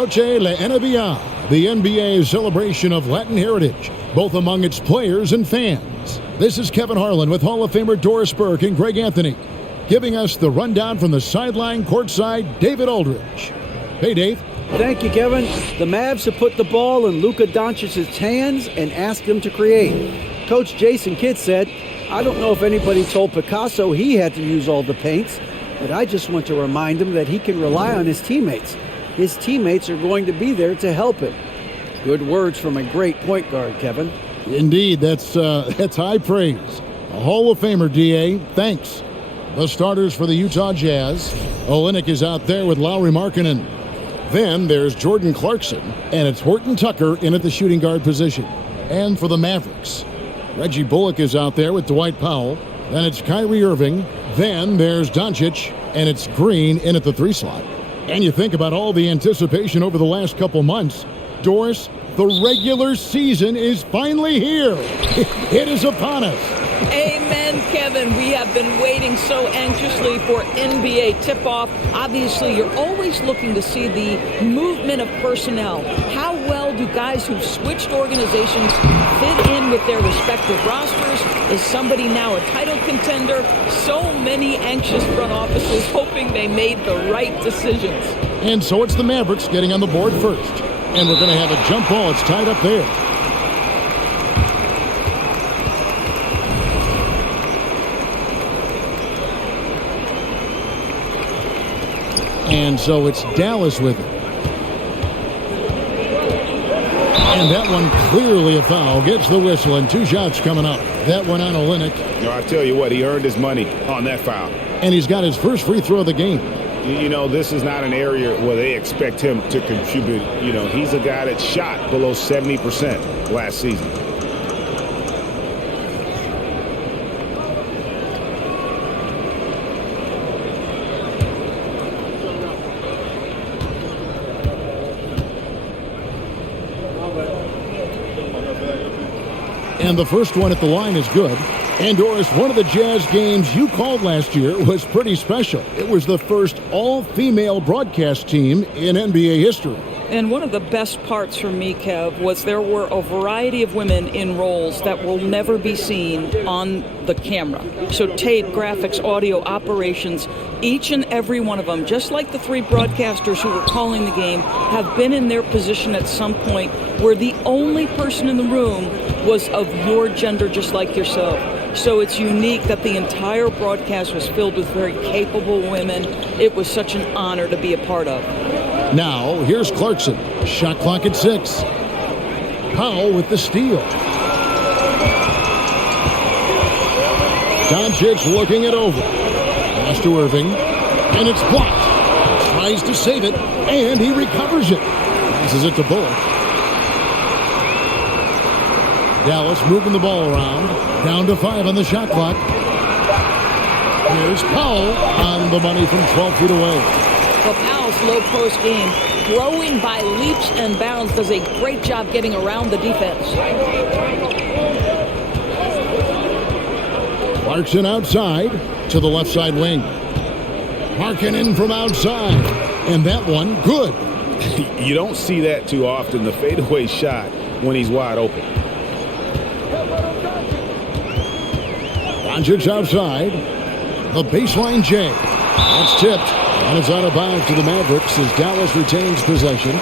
Noche la NBA, the NBA's celebration of Latin heritage, both among its players and fans. This is Kevin Harlan with Hall of Famer Doris Burke and Greg Anthony, giving us the rundown from the sideline courtside, David Aldridge. Hey, Dave. Thank you, Kevin. The Mavs have put the ball in Luka Doncic's hands and asked him to create. Coach Jason Kidd said, "I don't know if anybody told Picasso he had to use all the paints, but I just want to remind him that he can rely on his teammates. His teammates are going to be there to help him." Good words from a great point guard, Kevin. Indeed, that's high praise. A Hall of Famer, D.A., thanks. The starters for the Utah Jazz. Olynyk is out there with Lauri Markkanen. Then there's Jordan Clarkson, and it's Horton Tucker in at the shooting guard position. And for the Mavericks, Reggie Bullock is out there with Dwight Powell. Then it's Kyrie Irving. Then there's Doncic, and it's Green in at the 3 slot. And you think about all the anticipation over the last couple months. Doris, the regular season is finally here. It is upon us. Amen, Kevin. We have been waiting so anxiously for NBA tip-off. Obviously, you're always looking to see the movement of personnel. How well do guys who've switched organizations fit in with their respective rosters? Is somebody now a title contender? So many anxious front offices hoping they made the right decisions. And so it's the Mavericks getting on the board first. And we're going to have a jump ball. It's tied up there. And so it's Dallas with it. And that one clearly a foul. Gets the whistle, and 2 shots coming up. That one on Olynyk. I tell you what, he earned his money on that foul. And he's got his first free throw of the game. You know, this is not an area where they expect him to contribute. You know, he's a guy that shot below 70% last season. And the first one at the line is good. And Doris, one of the Jazz games you called last year was pretty special. It was the first all-female broadcast team in NBA history. And one of the best parts for me, Kev, was there were a variety of women in roles that will never be seen on the camera. So tape, graphics, audio, operations, each and every one of them, just like the 3 broadcasters who were calling the game, have been in their position at some point where the only person in the room was of your gender, just like yourself. So it's unique that the entire broadcast was filled with very capable women. It was such an honor to be a part of. Now, here's Clarkson. Shot clock at 6. Powell with the steal. Doncic looking it over. Pass to Irving. And it's blocked. Tries to save it, and he recovers it. Passes it to Bullock. Dallas moving the ball around. Down to 5 on the shot clock. Here's Powell on the money from 12 feet away. Well, Powell's low post game, growing by leaps and bounds, does a great job getting around the defense. Clarkson outside to the left side wing. Markkanen from outside. And that one, good. You don't see that too often, the fadeaway shot when he's wide open. Doncic outside. The baseline J. That's tipped. And it's out of bounds to the Mavericks as Dallas retains possession.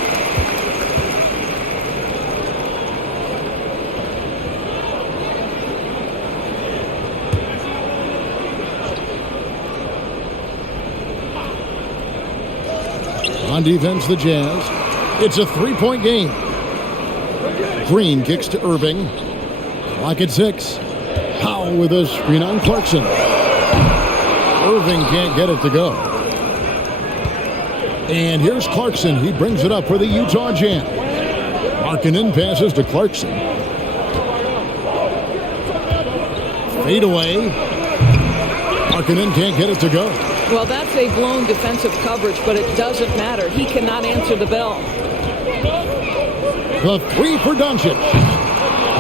On defense, the Jazz. It's a 3-point game. Green kicks to Irving. Clock at 6. Powell with a screen on Clarkson. Irving can't get it to go. And here's Clarkson. He brings it up for the Utah Jazz. Markkanen passes to Clarkson. Fade away. Markkanen can't get it to go. Well, that's a blown defensive coverage, but it doesn't matter. He cannot answer the bell. The 3 for Doncic.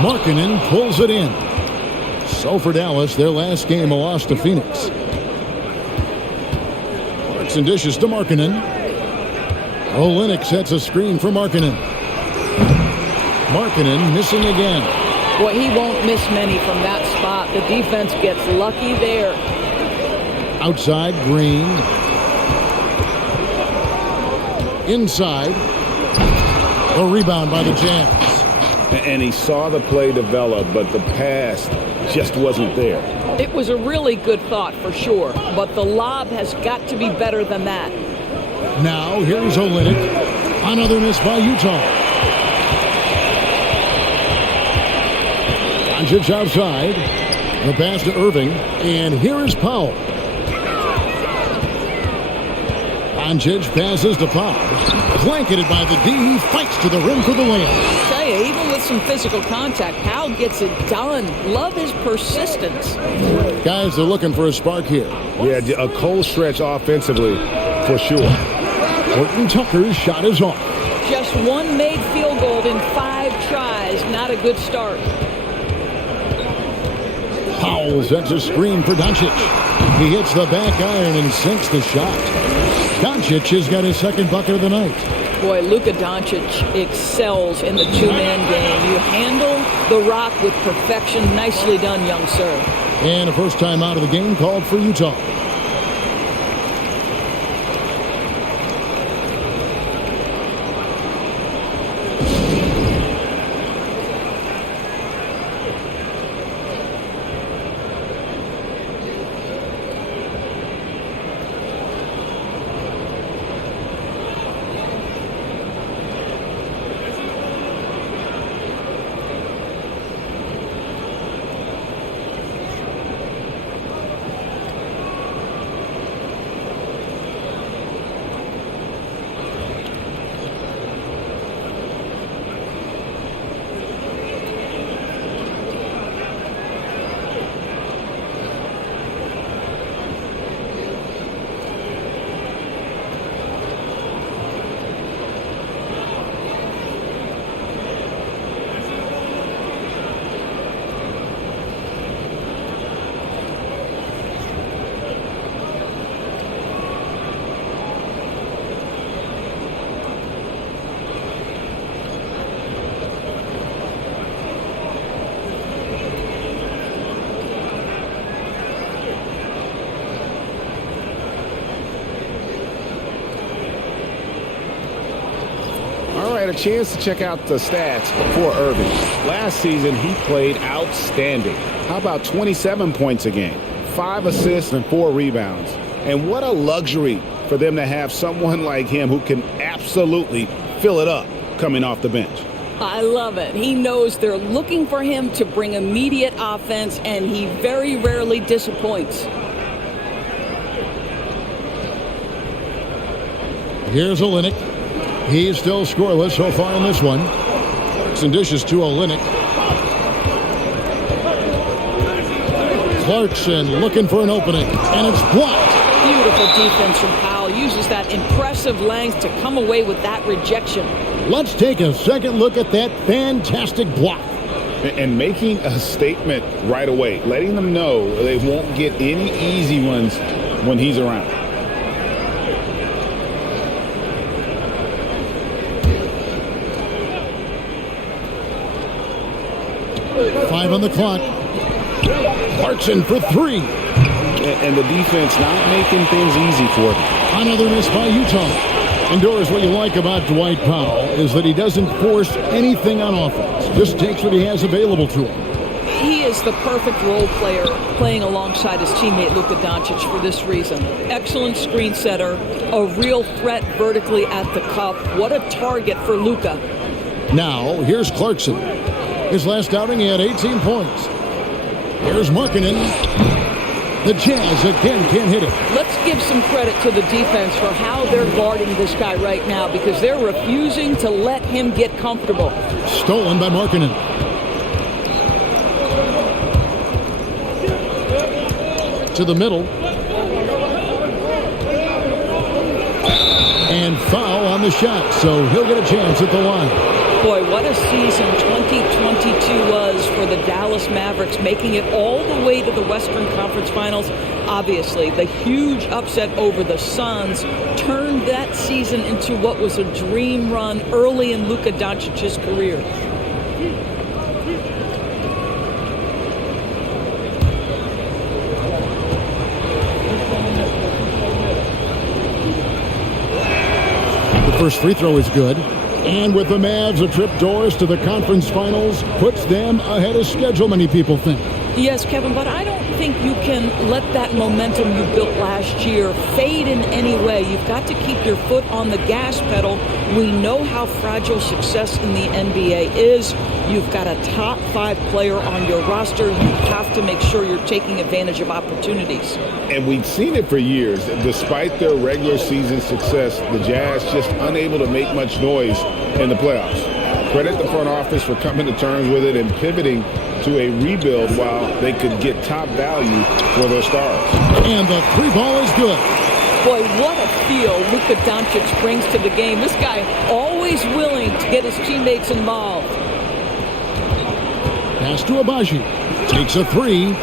Markkanen pulls it in. So for Dallas, their last game, a loss to Phoenix. Clarkson dishes to Markkanen. Olynyk sets a screen for Markkanen. Markkanen missing again. Boy, he won't miss many from that spot. The defense gets lucky there. Outside, Green. Inside. A rebound by the Jazz. And he saw the play develop, but the pass just wasn't there. It was a really good thought for sure, but the lob has got to be better than that. Now, here's Olynyk. Another miss by Utah. Doncic outside. The pass to Irving. And here is Powell. Doncic passes to Powell. Blanketed by the D. He fights to the rim for the layup. I tell you, even with some physical contact, Powell gets it done. Love his persistence. Guys, they're looking for a spark here. Yeah, a cold stretch offensively, for sure. Horton Tucker's shot is off. Just one made field goal in 5 tries. Not a good start. Powell sets a screen for Doncic. He hits the back iron and sinks the shot. Doncic has got his second bucket of the night. Boy, Luka Doncic excels in the two-man game. You handle the rock with perfection. Nicely done, young sir. And a first time out of the game called for Utah. A chance to check out the stats for Irving. Last season, he played outstanding. How about 27 points a game, 5 assists and 4 rebounds? And what a luxury for them to have someone like him who can absolutely fill it up coming off the bench. I love it. He knows they're looking for him to bring immediate offense, and he very rarely disappoints. Here's Olynyk. He's still scoreless so far in this one. Some dishes to Olynyk. Clarkson looking for an opening, and it's blocked. Beautiful defense from Powell. Uses that impressive length to come away with that rejection. Let's take a second look at that fantastic block. And making a statement right away, letting them know they won't get any easy ones when he's around. Five on the clock. Clarkson for 3. And the defense not making things easy for them. Another miss by Utah. And Doris, what you like about Dwight Powell is that he doesn't force anything on offense. Just takes what he has available to him. He is the perfect role player playing alongside his teammate Luka Doncic for this reason. Excellent screen setter, a real threat vertically at the cup. What a target for Luka. Now, here's Clarkson. His last outing, he had 18 points. Here's Markkanen. The Jazz again can't hit it. Let's give some credit to the defense for how they're guarding this guy right now because they're refusing to let him get comfortable. Stolen by Markkanen. To the middle. And foul on the shot, so he'll get a chance at the line. Boy, what a season 2022 was for the Dallas Mavericks, making it all the way to the Western Conference Finals. Obviously, the huge upset over the Suns turned that season into what was a dream run early in Luka Doncic's career. The first free throw is good. And with the Mavs, a trip doors to the conference finals puts them ahead of schedule, many people think. Yes, Kevin, but I don't think you can let that momentum you built last year fade in any way. You've got to keep your foot on the gas pedal. We know how fragile success in the NBA is. You've got a top 5 player on your roster. You have to make sure you're taking advantage of opportunities. And we've seen it for years. Despite their regular season success, the Jazz just unable to make much noise in the playoffs. Credit the front office for coming to terms with it and pivoting to a rebuild while they could get top value for their stars. And the 3 ball is good. Boy, what a feel Luka Doncic brings to the game. This guy always willing to get his teammates involved. Pass to Abaji. Takes a 3.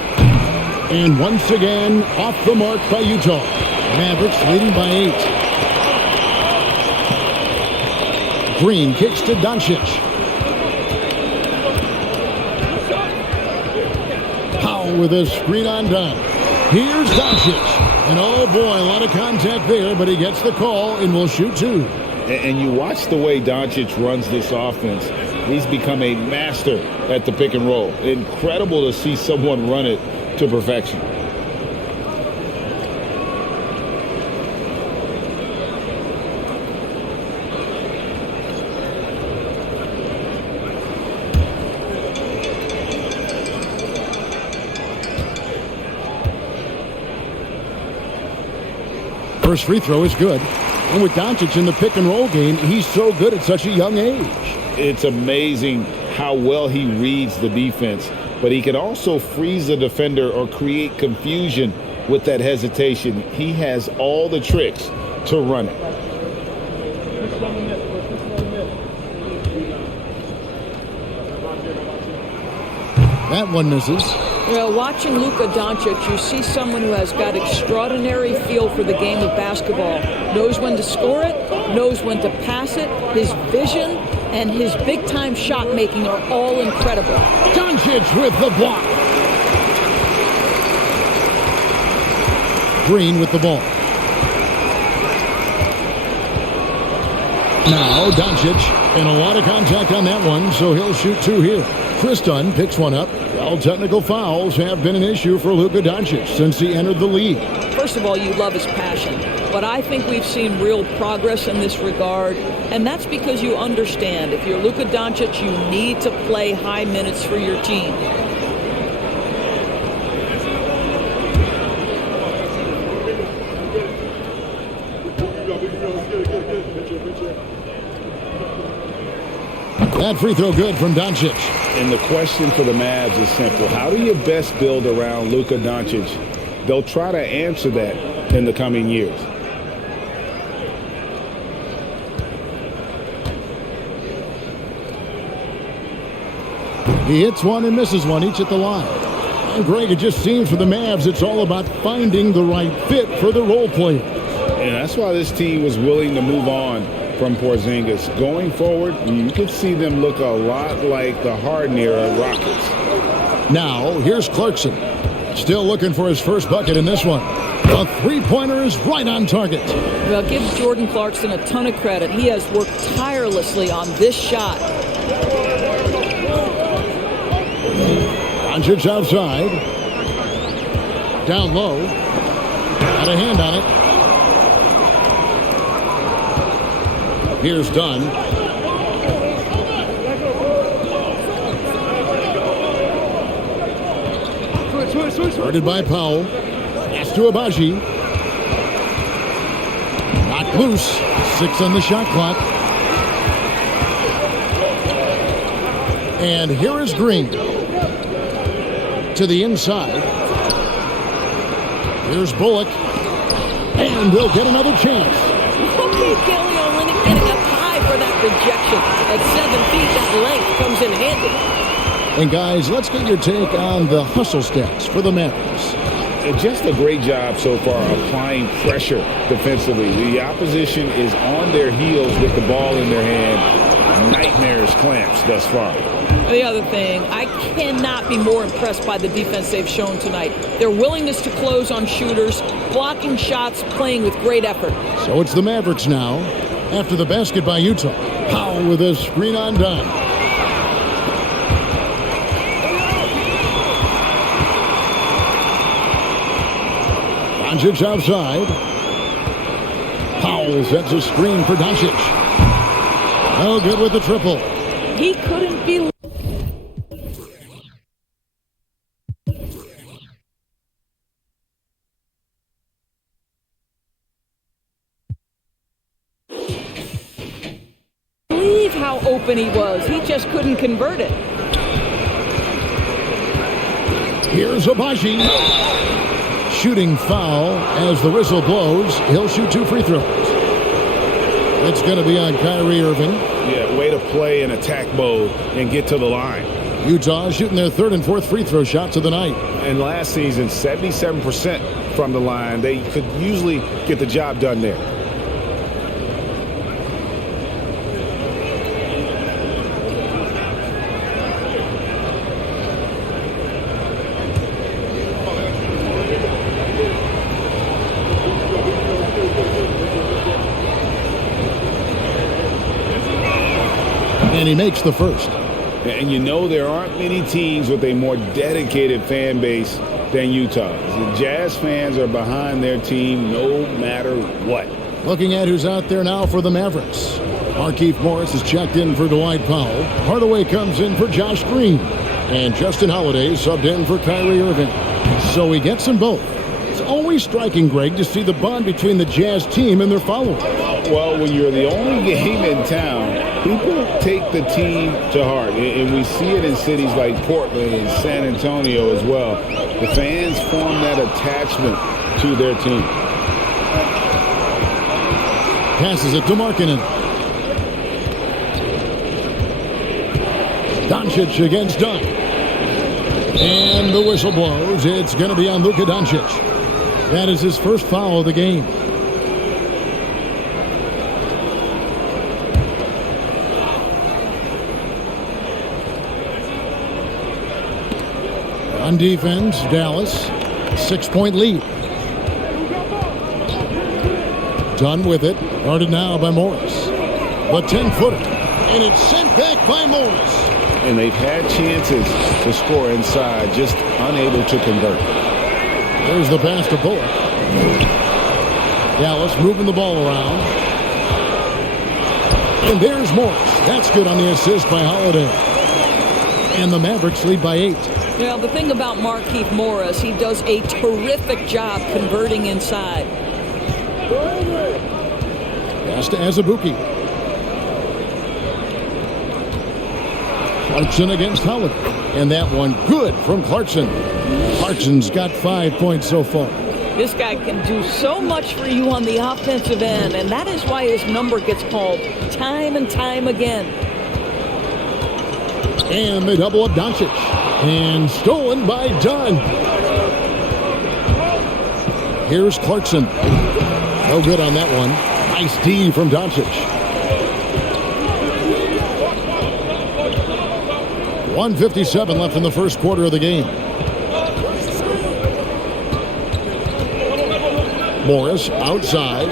And once again, off the mark by Utah. Mavericks leading by 8. Green kicks to Doncic. Powell with a screen on down. Here's Doncic. And oh boy, a lot of contact there, but he gets the call and will shoot 2. And you watch the way Doncic runs this offense. He's become a master at the pick and roll. Incredible to see someone run it to perfection. First free throw is good. And with Doncic in the pick and roll game, he's so good at such a young age. It's amazing how well he reads the defense, but he can also freeze the defender or create confusion with that hesitation. He has all the tricks to run it. That one misses. Well, watching Luka Doncic, you see someone who has got extraordinary feel for the game of basketball. Knows when to score it, knows when to pass it. His vision and his big-time shot making are all incredible. Doncic with the block. Green with the ball. Now Doncic, and a lot of contact on that one, so he'll shoot 2 here. Chris Dunn picks one up. Well, technical fouls have been an issue for Luka Doncic since he entered the league. First of all, you love his passion, but I think we've seen real progress in this regard, and that's because you understand if you're Luka Doncic, you need to play high minutes for your team. That free throw good from Doncic. And the question for the Mavs is simple. How do you best build around Luka Doncic? They'll try to answer that in the coming years. He hits one and misses one, each at the line. And Greg, it just seems for the Mavs, it's all about finding the right fit for the role players. And that's why this team was willing to move on from Porzingis. Going forward, you can see them look a lot like the Harden era Rockets. Now, here's Clarkson. Still looking for his first bucket in this one. The three-pointer is right on target. Well, give Jordan Clarkson a ton of credit. He has worked tirelessly on this shot. Doncic outside. Down low. Got a hand on it. Here's Dunn. Started by Powell. Pass to Abaji. Knocked loose. 6 on the shot clock. And here is Green. To the inside. Here's Bullock. And they'll get another chance. Okay, Kelly Olynyk getting up high for that rejection. At 7 feet, that length comes in handy. And guys, let's get your take on the hustle stats for the Mavericks. Just a great job so far applying pressure defensively. The opposition is on their heels with the ball in their hand. Nightmares clamps thus far. The other thing, I cannot be more impressed by the defense they've shown tonight. Their willingness to close on shooters, blocking shots, playing with great effort. So it's the Mavericks now after the basket by Utah. Powell with a screen on Dunn. Doncic outside. Powell sets a screen for Doncic. No good with the triple. He couldn't be. Believe how open he was. He just couldn't convert it. Here's Abaji. Shooting foul as the whistle blows. He'll shoot 2 free throws. It's going to be on Kyrie Irving. Yeah, way to play in attack mode and get to the line. Utah shooting their 3rd and 4th free throw shots of the night. And last season, 77% from the line. They could usually get the job done there. And he makes the first. And you know there aren't many teams with a more dedicated fan base than Utah. The Jazz fans are behind their team no matter what. Looking at who's out there now for the Mavericks. Markieff Morris is checked in for Dwight Powell. Hardaway comes in for Josh Green. And Justin Holiday subbed in for Kyrie Irving. So he gets them both. It's always striking, Greg, to see the bond between the Jazz team and their followers. Well, when you're the only game in town, people take the team to heart. And we see it in cities like Portland and San Antonio as well. The fans form that attachment to their team. Passes it to Markkanen. Doncic against Dunn. And the whistle blows. It's going to be on Luka Doncic. That is his first foul of the game. On defense, Dallas, 6-point lead. Done with it. Guarded now by Morris. The 10-footer. And it's sent back by Morris. And they've had chances to score inside, just unable to convert. There's the pass to Bullock. Dallas moving the ball around. And there's Morris. That's good on the assist by Holiday. And the Mavericks lead by 8. Well, the thing about Markieff Morris, he does a terrific job converting inside. Pass to Azubuike. Clarkson against Holiday. And that one good from Clarkson. Clarkson's got 5 points so far. This guy can do so much for you on the offensive end, and that is why his number gets called time and time again. And they double up Doncic. And stolen by Dunn. Here's Clarkson. No good on that one. Nice D from Doncic. 1:57 left in the first quarter of the game. Morris outside.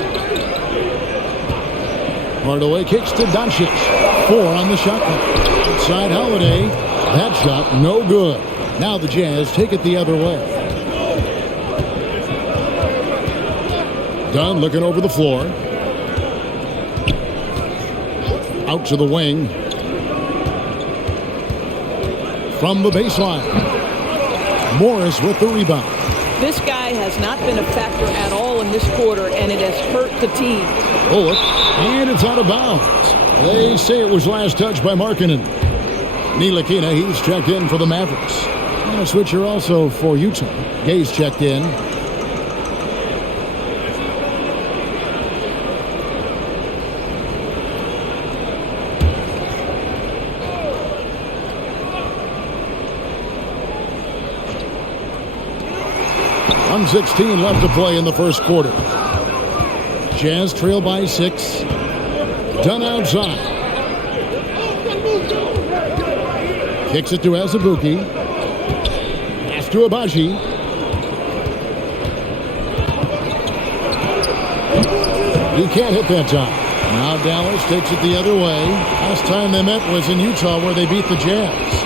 Hardaway kicks to Doncic. 4 on the shot clock. Outside Holiday. That shot no good. Now the Jazz take it the other way. Dunn looking over the floor. Out to the wing. From the baseline. Morris with the rebound. This guy has not been a factor at all in this quarter, and it has hurt the team. Bullock, and it's out of bounds. They say it was last touched by Markkanen. Ntilikina, he's checked in for the Mavericks. And a switcher also for Utah. Gay's checked in. 1:16 left to play in the first quarter. Jazz trail by 6. Dunn outside. Kicks it to Azubuike. Pass to Abaji. He can't hit that time. Now Dallas takes it the other way. Last time they met was in Utah where they beat the Jazz.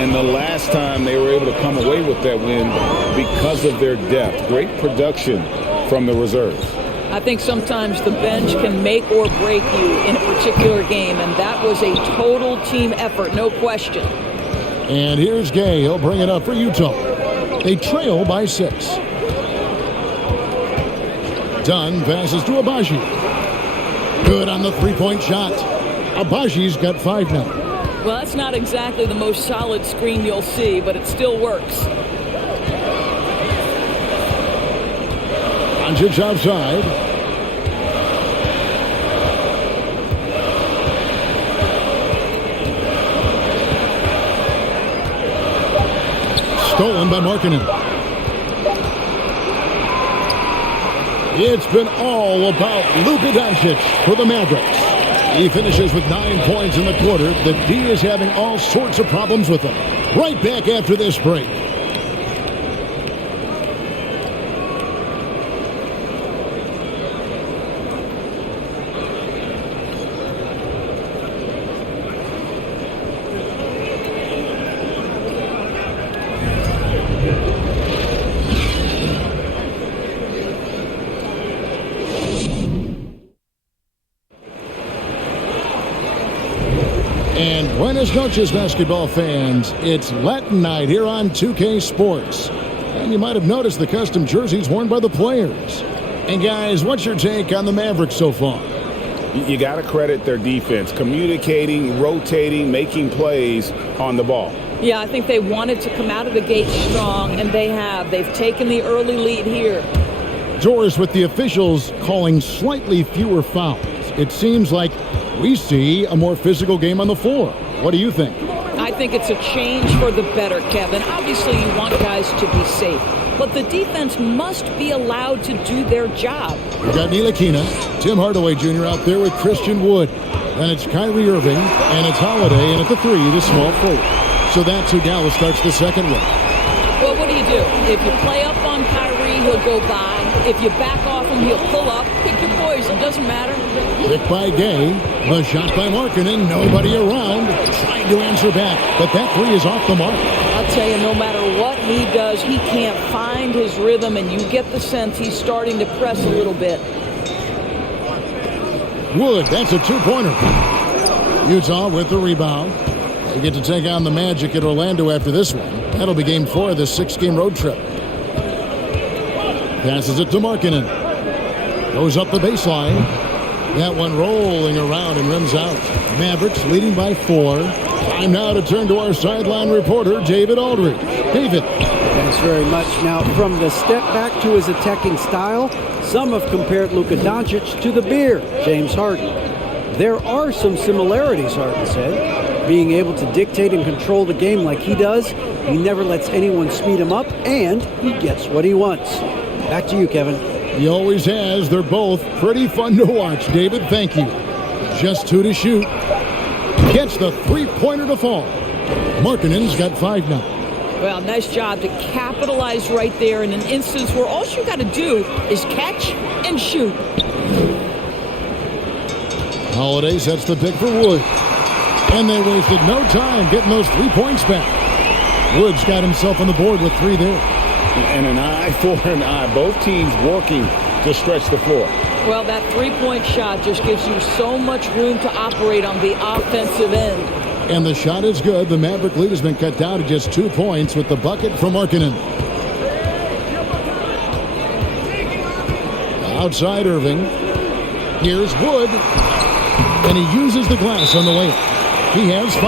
And the last time they were able to come away with that win because of their depth. Great production from the reserves. I think sometimes the bench can make or break you in a particular game, and that was a total team effort, no question. And here's Gay. He'll bring it up for Utah. They trail by 6. Dunn passes to Abaji. Good on the three-point shot. Abaji's got 5 now. Well, that's not exactly the most solid screen you'll see, but it still works. Doncic outside. Stolen by Markkanen. It's been all about Luka Doncic for the Mavericks. He finishes with 9 points in the quarter. The D is having all sorts of problems with him. Right back after this break. And buenas noches, basketball fans. It's Latin night here on 2K Sports. And you might have noticed the custom jerseys worn by the players. And guys, what's your take on the Mavericks so far? You got to credit their defense, communicating, rotating, making plays on the ball. Yeah, I think they wanted to come out of the gate strong, and they have. They've taken the early lead here. Doris, with the officials calling slightly fewer fouls, it seems like we see a more physical game on the floor. What do you think? I think it's a change for the better, Kevin. Obviously, you want guys to be safe, but the defense must be allowed to do their job. We've got Ntilikina, Tim Hardaway Jr. out there with Christian Wood. Then it's Kyrie Irving, and it's Holiday, and at the 3, the small forward. So that's who Dallas starts the second with. Well, what do? If you play up on Kyrie, he'll go by. If you back off him, he'll pull up. Pick your poison. Doesn't matter. Pick by Gay. The shot by Markkanen. Nobody around. Trying to answer back. But that 3 is off the mark. I'll tell you, no matter what he does, he can't find his rhythm, and you get the sense he's starting to press a little bit. Wood, that's a 2-pointer. Utah with the rebound. They get to take on the Magic at Orlando after this one. That'll be game 4 of this 6-game road trip. Passes it to Markkanen. Goes up the baseline. That one rolling around and rims out. Mavericks leading by 4. Time now to turn to our sideline reporter, David Aldridge. David. Thanks very much. Now, from the step back to his attacking style, some have compared Luka Doncic to the bear, James Harden. There are some similarities, Harden said. Being able to dictate and control the game like he does, he never lets anyone speed him up, and he gets what he wants. Back to you, Kevin. He always has. They're both pretty fun to watch. David, thank you. Just 2 to shoot. Gets the 3-pointer to fall. Markkanen's got 5 now. Well, nice job to capitalize right there in an instance where all you got to do is catch and shoot. Holiday sets the pick for Wood. And they wasted no time getting those 3 points back. Wood's got himself on the board with 3 there. And an eye for an eye. Both teams working to stretch the floor. Well, that 3-point shot just gives you so much room to operate on the offensive end. And the shot is good. The Maverick lead has been cut down to just 2 points with the bucket from Markkanen. Outside Irving. Here's Wood. And he uses the glass on the layup. He has 5.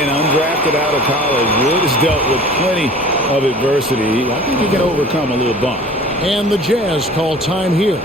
And undrafted out of college, Wood has dealt with plenty of adversity. I think he can overcome a little bump. And the Jazz call time here.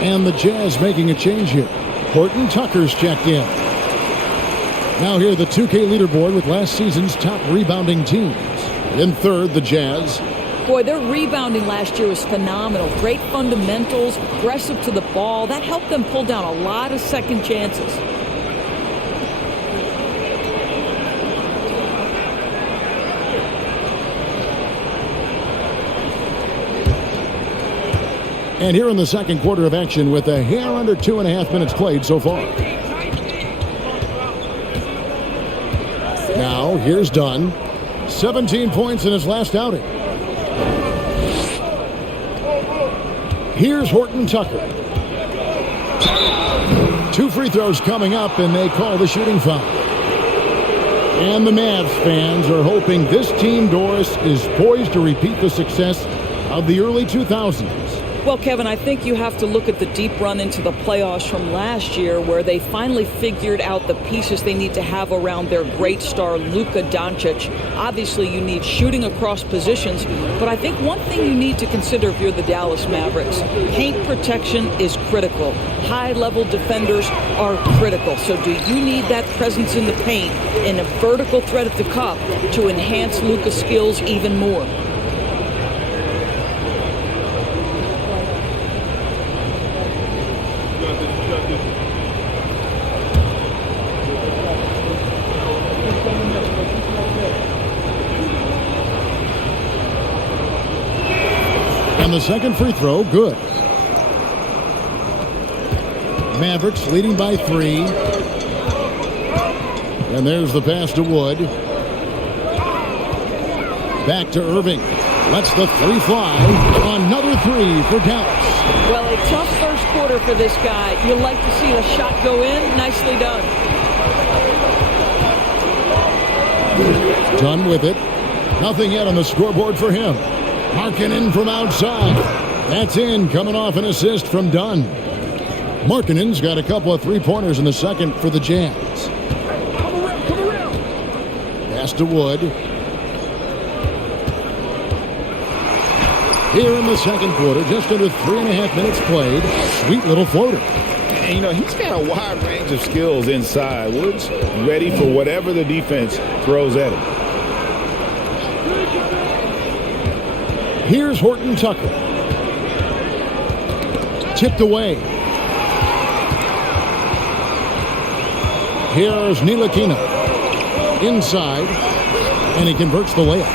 And the Jazz making a change here. Horton Tucker's checked in. Now here the 2K leaderboard with last season's top rebounding teams. In third, the Jazz. Boy, their rebounding last year was phenomenal. Great fundamentals, aggressive to the ball. That helped them pull down a lot of second chances. And here in the second quarter of action with a hair under 2.5 minutes played so far. Now, here's Dunn. 17 points in his last outing. Here's Horton Tucker. 2 free throws coming up, and they call the shooting foul. And the Mavs fans are hoping this team, Doris, is poised to repeat the success of the early 2000s. Well, Kevin, I think you have to look at the deep run into the playoffs from last year where they finally figured out the pieces they need to have around their great star, Luka Doncic. Obviously, you need shooting across positions, but I think one thing you need to consider if you're the Dallas Mavericks, paint protection is critical. High-level defenders are critical. So do you need that presence in the paint and a vertical threat at the cup to enhance Luka's skills even more? And the second free throw, good. Mavericks leading by 3. And there's the pass to Wood. Back to Irving. Lets the 3 fly. Another 3 for Dallas. Well, a tough first quarter for this guy. You like to see the shot go in. Nicely done. Done with it. Nothing yet on the scoreboard for him. Markkanen from outside. That's in, coming off an assist from Dunn. Markkanen's got a couple of 3-pointers in the second for the Jazz. Pass to Wood. Here in the second quarter, just under 3.5 minutes played. Sweet little floater. And, you know, he's got a wide range of skills inside. Wood's ready for whatever the defense throws at him. Here's Horton Tucker. Tipped away. Here's Ntilikina. Inside. And he converts the layup.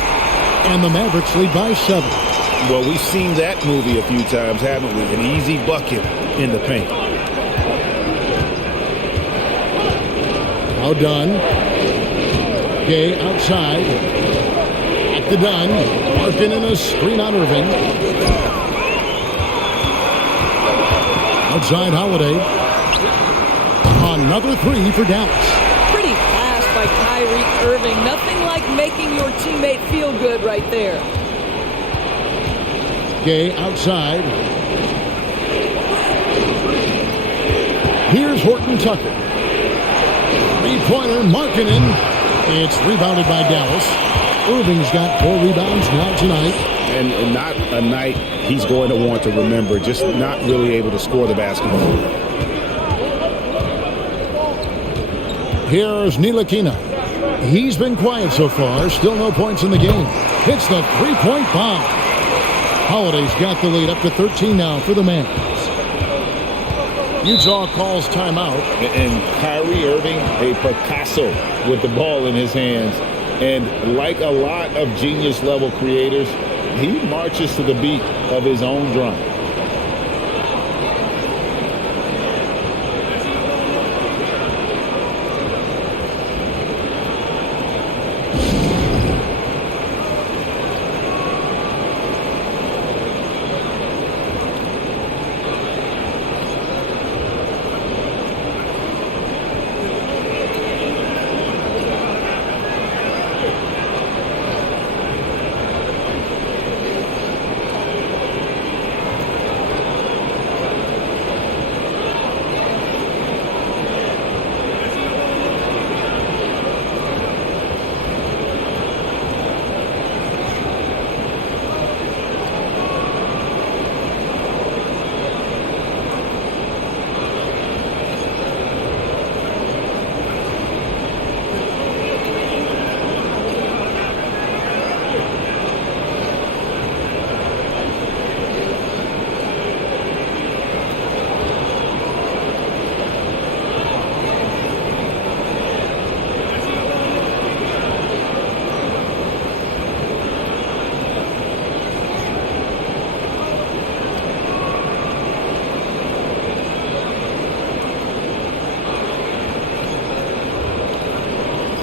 And the Mavericks lead by 7. Well, we've seen that movie a few times, haven't we? An easy bucket in the paint. Now Dunn. Gay outside. Back to Dunn. Markkanen a screen on Irving. Outside Holiday. Another 3 for Dallas. Pretty fast by Kyrie Irving. Nothing like making your teammate feel good right there. Gay outside. Here's Horton Tucker. 3-pointer, Markkanen. It's rebounded by Dallas. Irving's got 4 rebounds now tonight. And not a night he's going to want to remember, just not really able to score the basketball. Here's Ntilikina. He's been quiet so far. Still no points in the game. Hits the 3-point bomb. Holiday's got the lead up to 13 now for the Mavs. Utah calls timeout. And Kyrie Irving, a Picasso with the ball in his hands. And like a lot of genius-level creators, he marches to the beat of his own drum.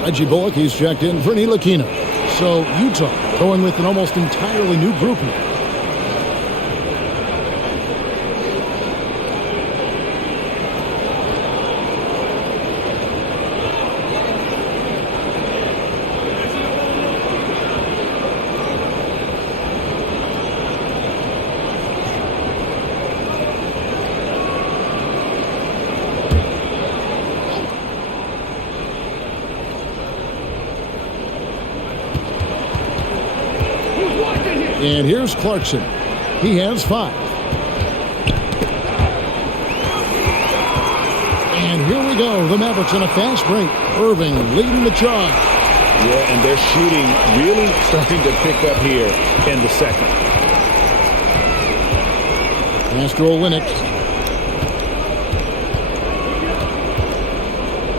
Reggie Bullock, he's checked in for Ntilikina. So Utah going with an almost entirely new group here. And here's Clarkson. He has 5. And here we go. The Mavericks on a fast break. Irving leading the charge. Yeah, and their shooting really starting to pick up here in the second. Pass to Olynyk.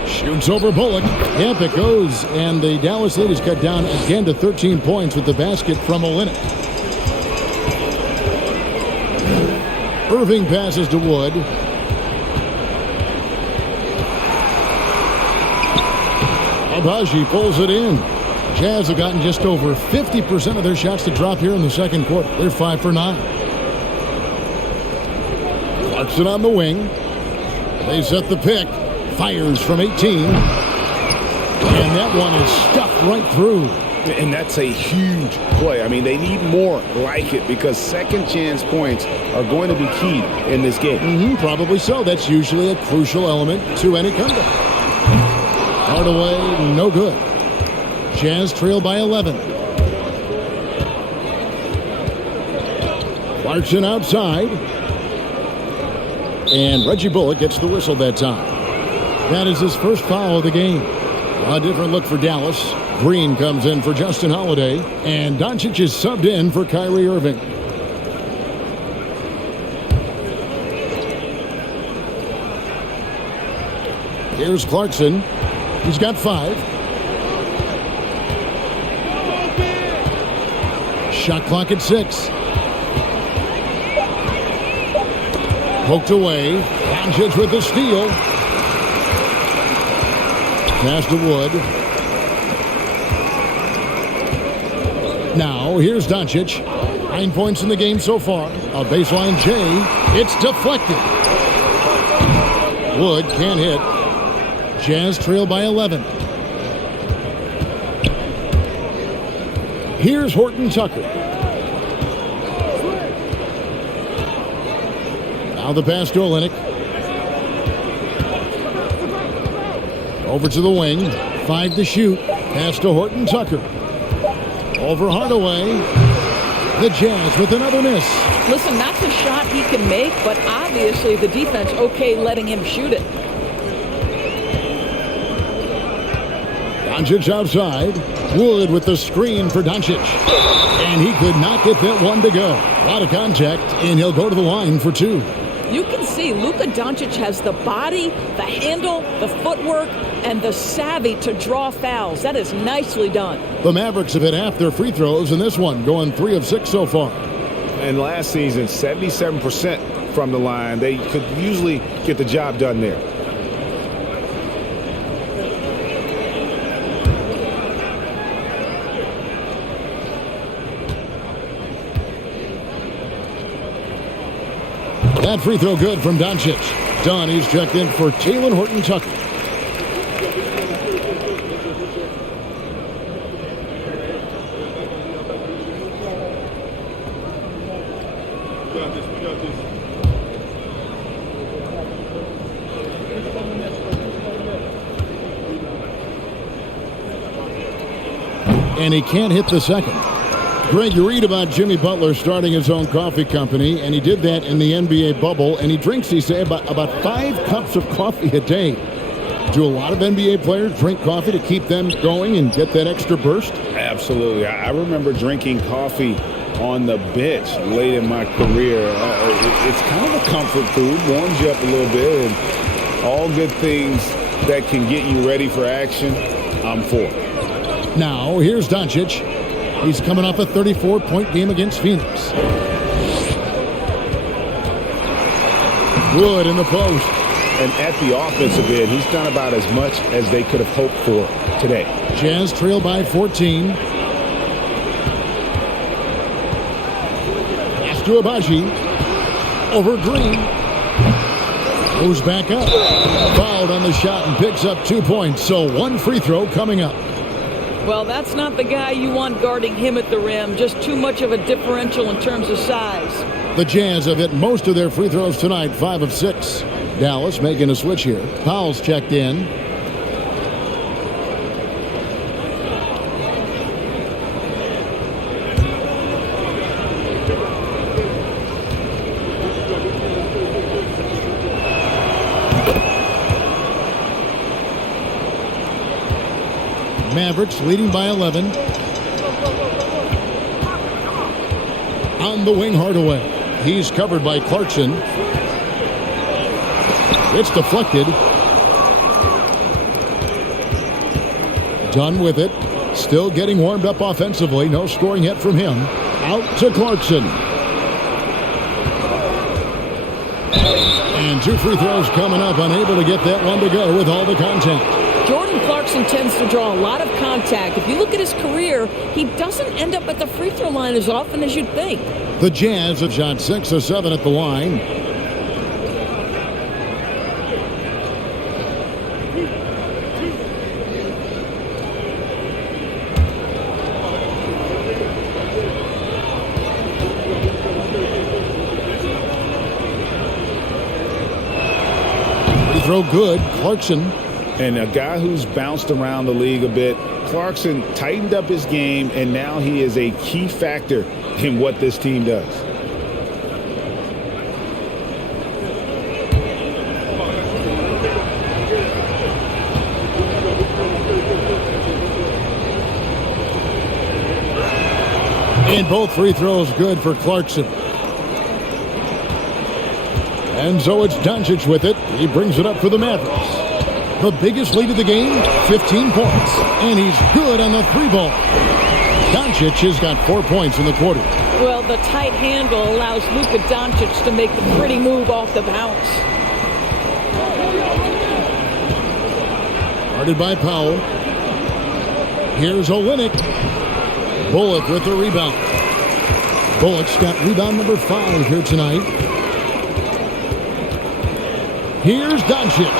Shoots over Bullock. Yep, it goes. And the Dallas lead is cut down again to 13 points with the basket from Olynyk. Irving passes to Wood. Abaji pulls it in. Jazz have gotten just over 50% of their shots to drop here in the second quarter. They're 5 for 9. Clarkson on the wing. They set the pick. Fires from 18. And that one is stuffed right through. And that's a huge play. I mean, they need more like it because second chance points are going to be key in this game. Probably so. That's usually a crucial element to any comeback. Hardaway, no good. Jazz trail by 11. Clarkson outside. And Reggie Bullock gets the whistle that time. That is his first foul of the game. A different look for Dallas. Green comes in for Justin Holiday, and Doncic is subbed in for Kyrie Irving. Here's Clarkson. He's got 5. Shot clock at 6. Poked away. Doncic with the steal. Pass to Wood. Now, here's Doncic. 9 points in the game so far. A baseline J. It's deflected. Wood can't hit. Jazz trail by 11. Here's Horton Tucker. Now the pass to Olynyk. Over to the wing. 5 to shoot. Pass to Horton Tucker. Over Hardaway. The Jazz with another miss. Listen, that's a shot he can make, but obviously the defense okay letting him shoot it. Doncic outside. Wood with the screen for Doncic. And he could not get that one to go. A lot of contact, and he'll go to the line for 2. You can see Luka Doncic has the body, the handle, the footwork, and the savvy to draw fouls. That is nicely done. The Mavericks have hit half their free throws in this one, going 3 of 6 so far. And last season, 77% from the line. They could usually get the job done there. That free throw good from Doncic. Done. He's checked in for Talen Horton-Tucker. And he can't hit the second. Greg, you read about Jimmy Butler starting his own coffee company, and he did that in the NBA bubble, and he drinks, he say, about 5 cups of coffee a day. Do a lot of NBA players drink coffee to keep them going and get that extra burst? Absolutely. I remember drinking coffee on the bench late in my career. It's kind of a comfort food, warms you up a little bit, and all good things that can get you ready for action, I'm for. Now, here's Doncic. He's coming off a 34-point game against Phoenix. Wood in the post. And at the offensive end, he's done about as much as they could have hoped for today. Jazz trail by 14. Pass to Abaji. Over Green. Moves back up. Fouled on the shot and picks up 2 points. So one free throw coming up. Well, that's not the guy you want guarding him at the rim. Just too much of a differential in terms of size. The Jazz have hit most of their free throws tonight, 5 of 6. Dallas making a switch here. Powell's checked in. Mavericks leading by 11. On the wing, Hardaway. He's covered by Clarkson. It's deflected. Done with it. Still getting warmed up offensively. No scoring yet from him. Out to Clarkson. And 2 free throws coming up. Unable to get that one to go with all the contact. Jordan Clarkson tends to draw a lot of contact. If you look at his career, he doesn't end up at the free throw line as often as you'd think. The Jazz have shot 6 of 7 at the line. Free throw good. Clarkson. And a guy who's bounced around the league a bit, Clarkson tightened up his game, and now he is a key factor in what this team does. And both free throws good for Clarkson. And so it's Doncic with it. He brings it up for the Mavericks. The biggest lead of the game, 15 points. And he's good on the 3-ball. Doncic has got 4 points in the quarter. Well, the tight handle allows Luka Doncic to make the pretty move off the bounce. Guarded by Powell. Here's Olynyk. Bullock with the rebound. Bullock's got rebound number 5 here tonight. Here's Doncic.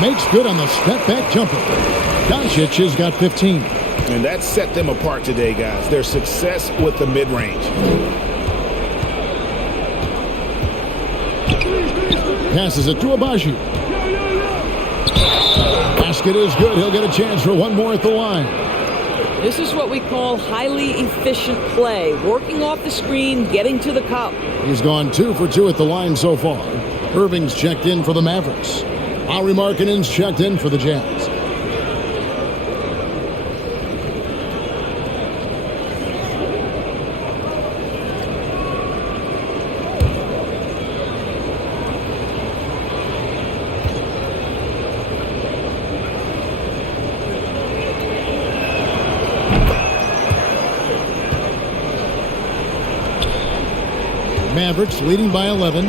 Makes good on the step-back jumper. Doncic has got 15. And that set them apart today, guys. Their success with the mid-range. Passes it to Abaji. Basket is good. He'll get a chance for one more at the line. This is what we call highly efficient play. Working off the screen, getting to the cup. He's gone 2 for 2 at the line so far. Irving's checked in for the Mavericks. Lauri Markkanen's checked in for the Jazz. Mavericks leading by 11.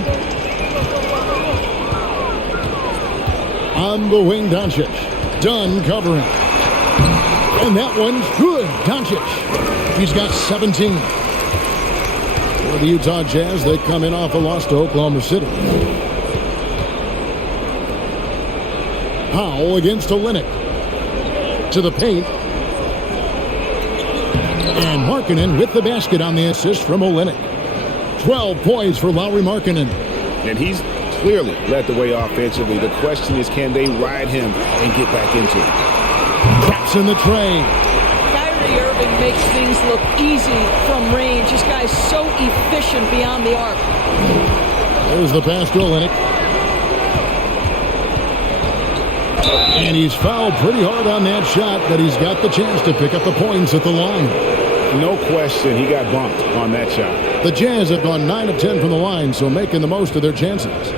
On the wing, Doncic. Done covering. And that one's good. Doncic. He's got 17. For the Utah Jazz, they come in off a loss to Oklahoma City. Powell against Olynyk. To the paint. And Markkanen with the basket on the assist from Olynyk. 12 points for Lauri Markkanen. And he's clearly led the way offensively. The question is, can they ride him and get back into it? Drops in the tray. Kyrie Irving makes things look easy from range. This guy's so efficient beyond the arc. There's the pass to Olynyk. And he's fouled pretty hard on that shot, but he's got the chance to pick up the points at the line. No question, he got bumped on that shot. The Jazz have gone 9 of 10 from the line, so making the most of their chances.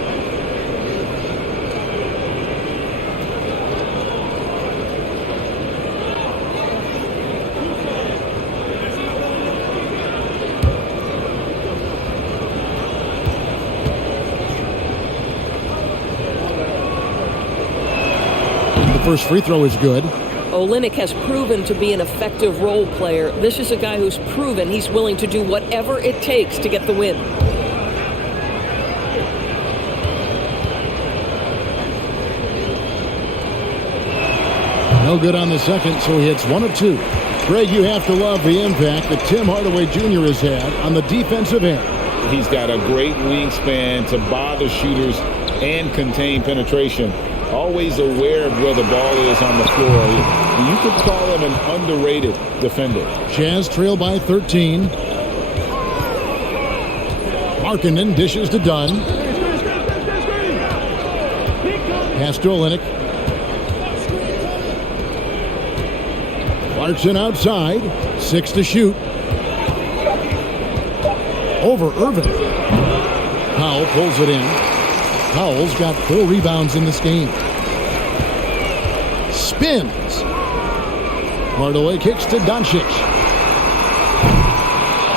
first free throw is good. Olynyk has proven to be an effective role player. This is a guy who's proven he's willing to do whatever it takes to get the win. No good on the second, so he hits 1 of 2. Greg, you have to love the impact that Tim Hardaway Jr. has had on the defensive end. He's got a great wingspan to bother shooters and contain penetration. Always aware of where the ball is on the floor. You could call him an underrated defender. Jazz trail by 13. Markkanen dishes to Dunn. Pass to Olynyk. Clarkson outside. 6 to shoot. Over Irving. Powell pulls it in. Powell's got 4 rebounds in this game. Spins. Hardaway kicks to Doncic.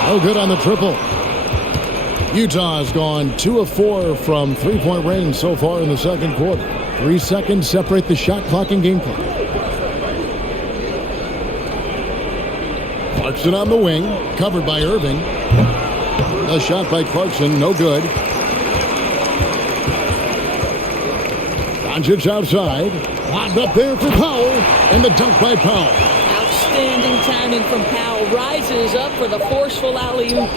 No good on the triple. Utah's gone 2 of 4 from three-point range so far in the second quarter. 3 seconds separate the shot clock and game clock. Clarkson on the wing, covered by Irving. A shot by Clarkson, no good. Doncic outside, lobbed up there for Powell, and the dunk by Powell. Outstanding timing from Powell. Rises up for the forceful alley-oop.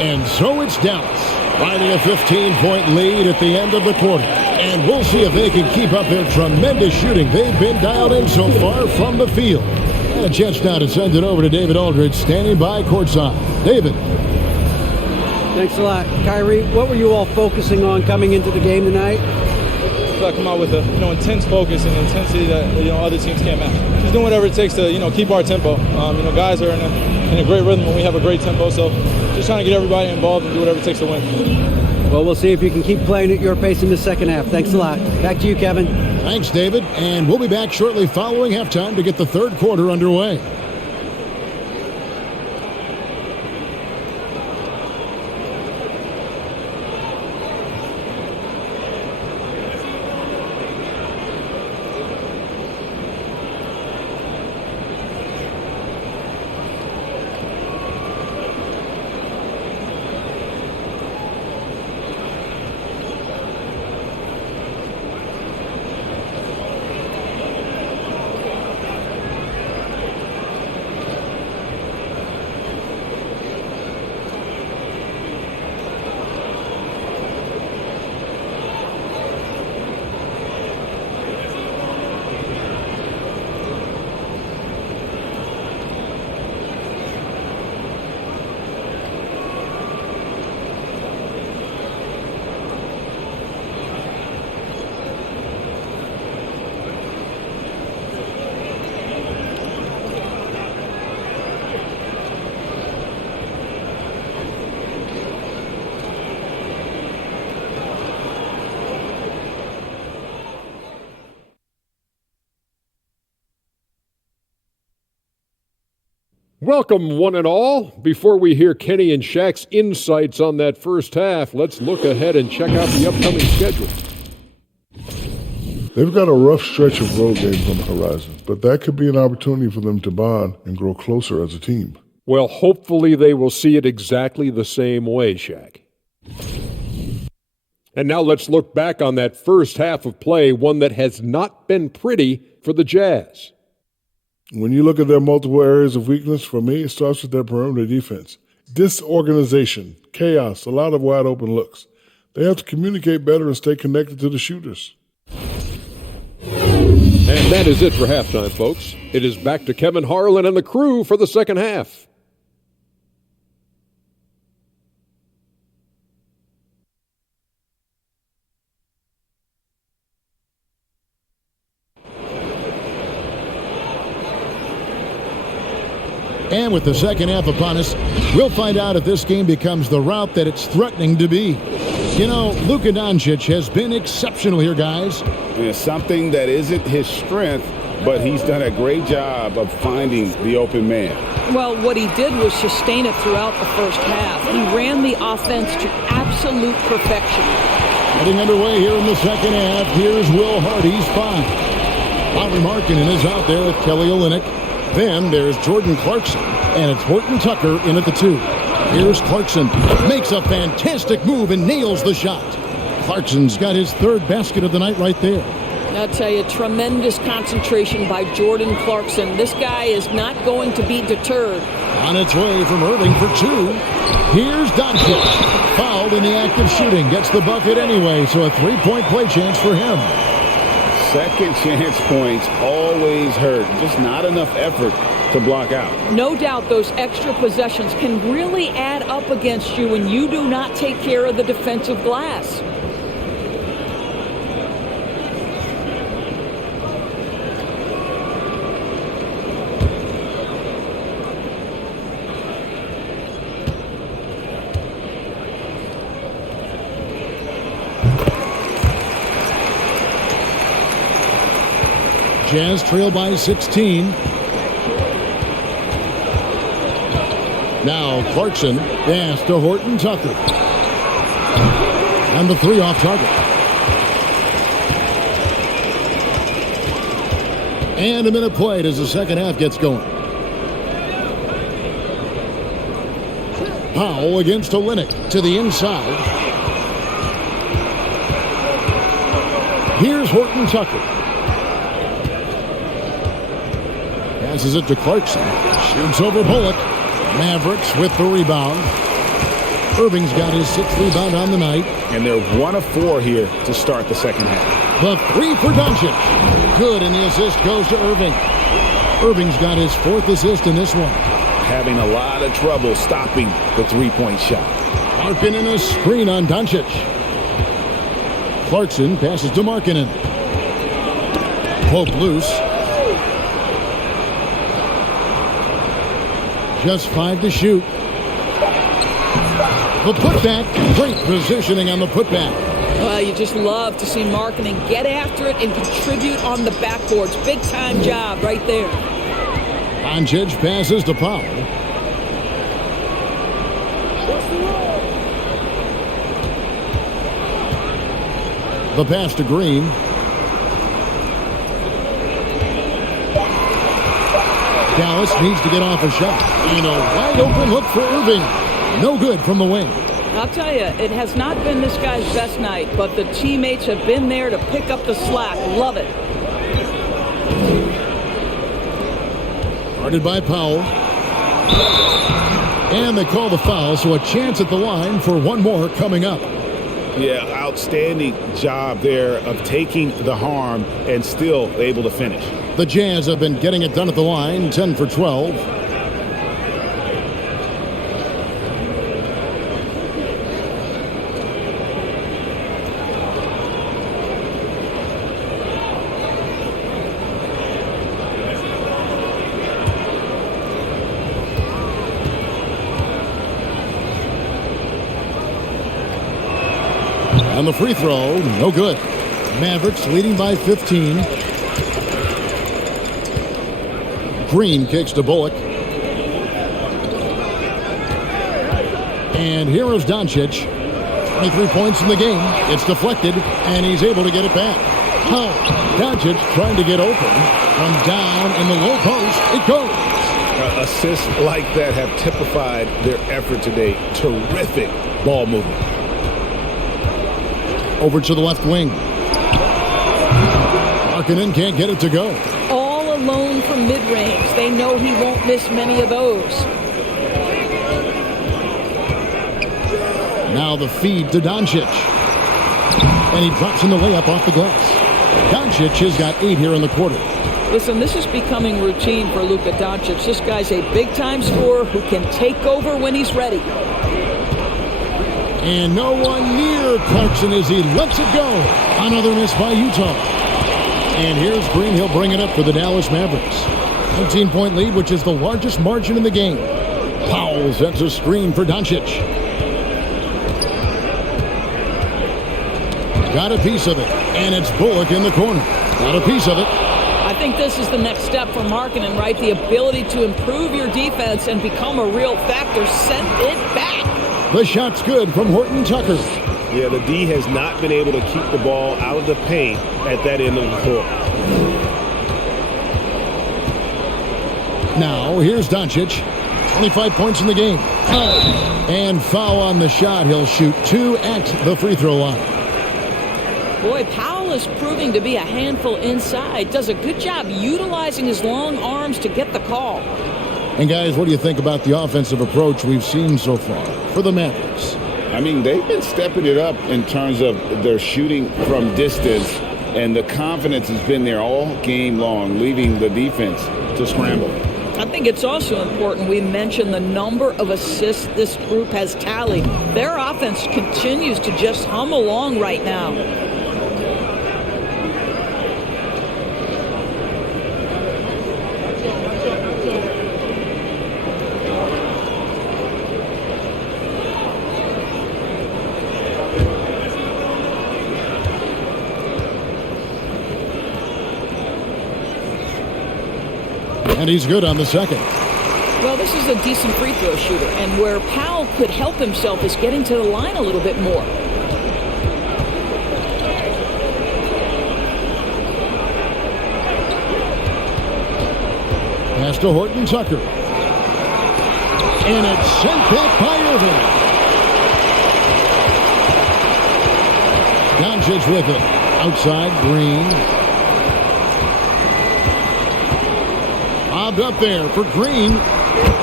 And so it's Dallas, riding a 15-point lead at the end of the quarter. And we'll see if they can keep up their tremendous shooting. They've been dialed in so far from the field. And a chance now to send it over to David Aldridge, standing by courtside. David. Thanks a lot. Kyrie, what were you all focusing on coming into the game tonight? I come out with a intense focus and intensity that other teams can't match. Just doing whatever it takes to keep our tempo. Guys are in a great rhythm when we have a great tempo. So just trying to get everybody involved and do whatever it takes to win. Well, we'll see if you can keep playing at your pace in the second half. Thanks a lot. Back to you, Kevin. Thanks, David. And we'll be back shortly following halftime to get the third quarter underway. Welcome, one and all. Before we hear Kenny and Shaq's insights on that first half, let's look ahead and check out the upcoming schedule. They've got a rough stretch of road games on the horizon, but that could be an opportunity for them to bond and grow closer as a team. Well, hopefully they will see it exactly the same way, Shaq. And now let's look back on that first half of play, one that has not been pretty for the Jazz. When you look at their multiple areas of weakness, for me, it starts with their perimeter defense. Disorganization, chaos, a lot of wide open looks. They have to communicate better and stay connected to the shooters. And that is it for halftime, folks. It is back to Kevin Harlan and the crew for the second half. And with the second half upon us, we'll find out if this game becomes the route that it's threatening to be. You know, Luka Doncic has been exceptional here, guys. It's something that isn't his strength, but he's done a great job of finding the open man. Well, what he did was sustain it throughout the first half. He ran the offense to absolute perfection. Getting underway here in the second half. Here's Will Hardy's 5. Lauri Markkanen is out there with Kelly Olynyk. Then there's Jordan Clarkson, and it's Horton Tucker in at the 2. Here's Clarkson. Makes a fantastic move and nails the shot. Clarkson's got his 3rd basket of the night right there. I'll tell you, tremendous concentration by Jordan Clarkson. This guy is not going to be deterred. On its way from Irving for 2. Here's Doncic. Fouled in the act of shooting. Gets the bucket anyway, so a 3-point play chance for him. Second chance points always hurt. Just not enough effort to block out. No doubt those extra possessions can really add up against you when you do not take care of the defensive glass. Jazz trail by 16. Now Clarkson pass to Horton Tucker. And the 3 off target. And a minute played as the second half gets going. Powell against Olynyk to the inside. Here's Horton Tucker. Passes it to Clarkson. Shoots over Bullock. Mavericks with the rebound. Irving's got his 6th rebound on the night. And they're 1 of 4 here to start the second half. The 3 for Doncic. Good, and the assist goes to Irving. Irving's got his 4th assist in this one. Having a lot of trouble stopping the 3-point shot. Markkanen a screen on Doncic. Clarkson passes to Markkanen. Pope loose. Just 5 to shoot. The putback. Great positioning on the putback. Well, you just love to see Markkanen get after it and contribute on the backboards. Big time job right there. Doncic passes to Powell. The pass to Green. Dallas needs to get off a shot. And a wide open look for Irving. No good from the wing. I'll tell you, it has not been this guy's best night, but the teammates have been there to pick up the slack. Love it. Guarded by Powell. And they call the foul, so a chance at the line for one more coming up. Yeah, outstanding job there of taking the harm and still able to finish. The Jazz have been getting it done at the line, 10 for 12. And the free throw, no good. Mavericks leading by 15. Green kicks to Bullock. And here is Doncic. 23 points in the game. It's deflected, and he's able to get it back. Oh, Doncic trying to get open. From down in the low post, it goes. Assists like that have typified their effort today. Terrific ball movement. Over to the left wing. Markkanen can't get it to go. All alone from mid-range. They know he won't miss many of those. Now the feed to Doncic. And he drops in the layup off the glass. Doncic has got 8 here in the quarter. Listen, this is becoming routine for Luka Doncic. This guy's a big-time scorer who can take over when he's ready. And no one near Clarkson as he lets it go. Another miss by Utah. And here's Green. He'll bring it up for the Dallas Mavericks. 19-point lead, which is the largest margin in the game. Powell sets a screen for Doncic. Got a piece of it. And it's Bullock in the corner. Got a piece of it. I think this is the next step for Markkanen, right? The ability to improve your defense and become a real factor. Send it back. The shot's good from Horton Tucker. Yeah, the D has not been able to keep the ball out of the paint at that end of the floor. Now, here's Doncic. 25 points in the game. And foul on the shot. He'll shoot 2 at the free throw line. Boy, Powell is proving to be a handful inside. Does a good job utilizing his long arms to get the call. And guys, what do you think about the offensive approach we've seen so far for the Mavericks? I mean, they've been stepping it up in terms of their shooting from distance, and the confidence has been there all game long, leaving the defense to scramble. I think it's also important we mention the number of assists this group has tallied. Their offense continues to just hum along right now. And he's good on the second. Well, this is a decent free throw shooter, and where Powell could help himself is getting to the line a little bit more. Pass to Horton Tucker. And it's sent back by Irving. Doncic with it. Outside, Green. Bobbed up there for Green.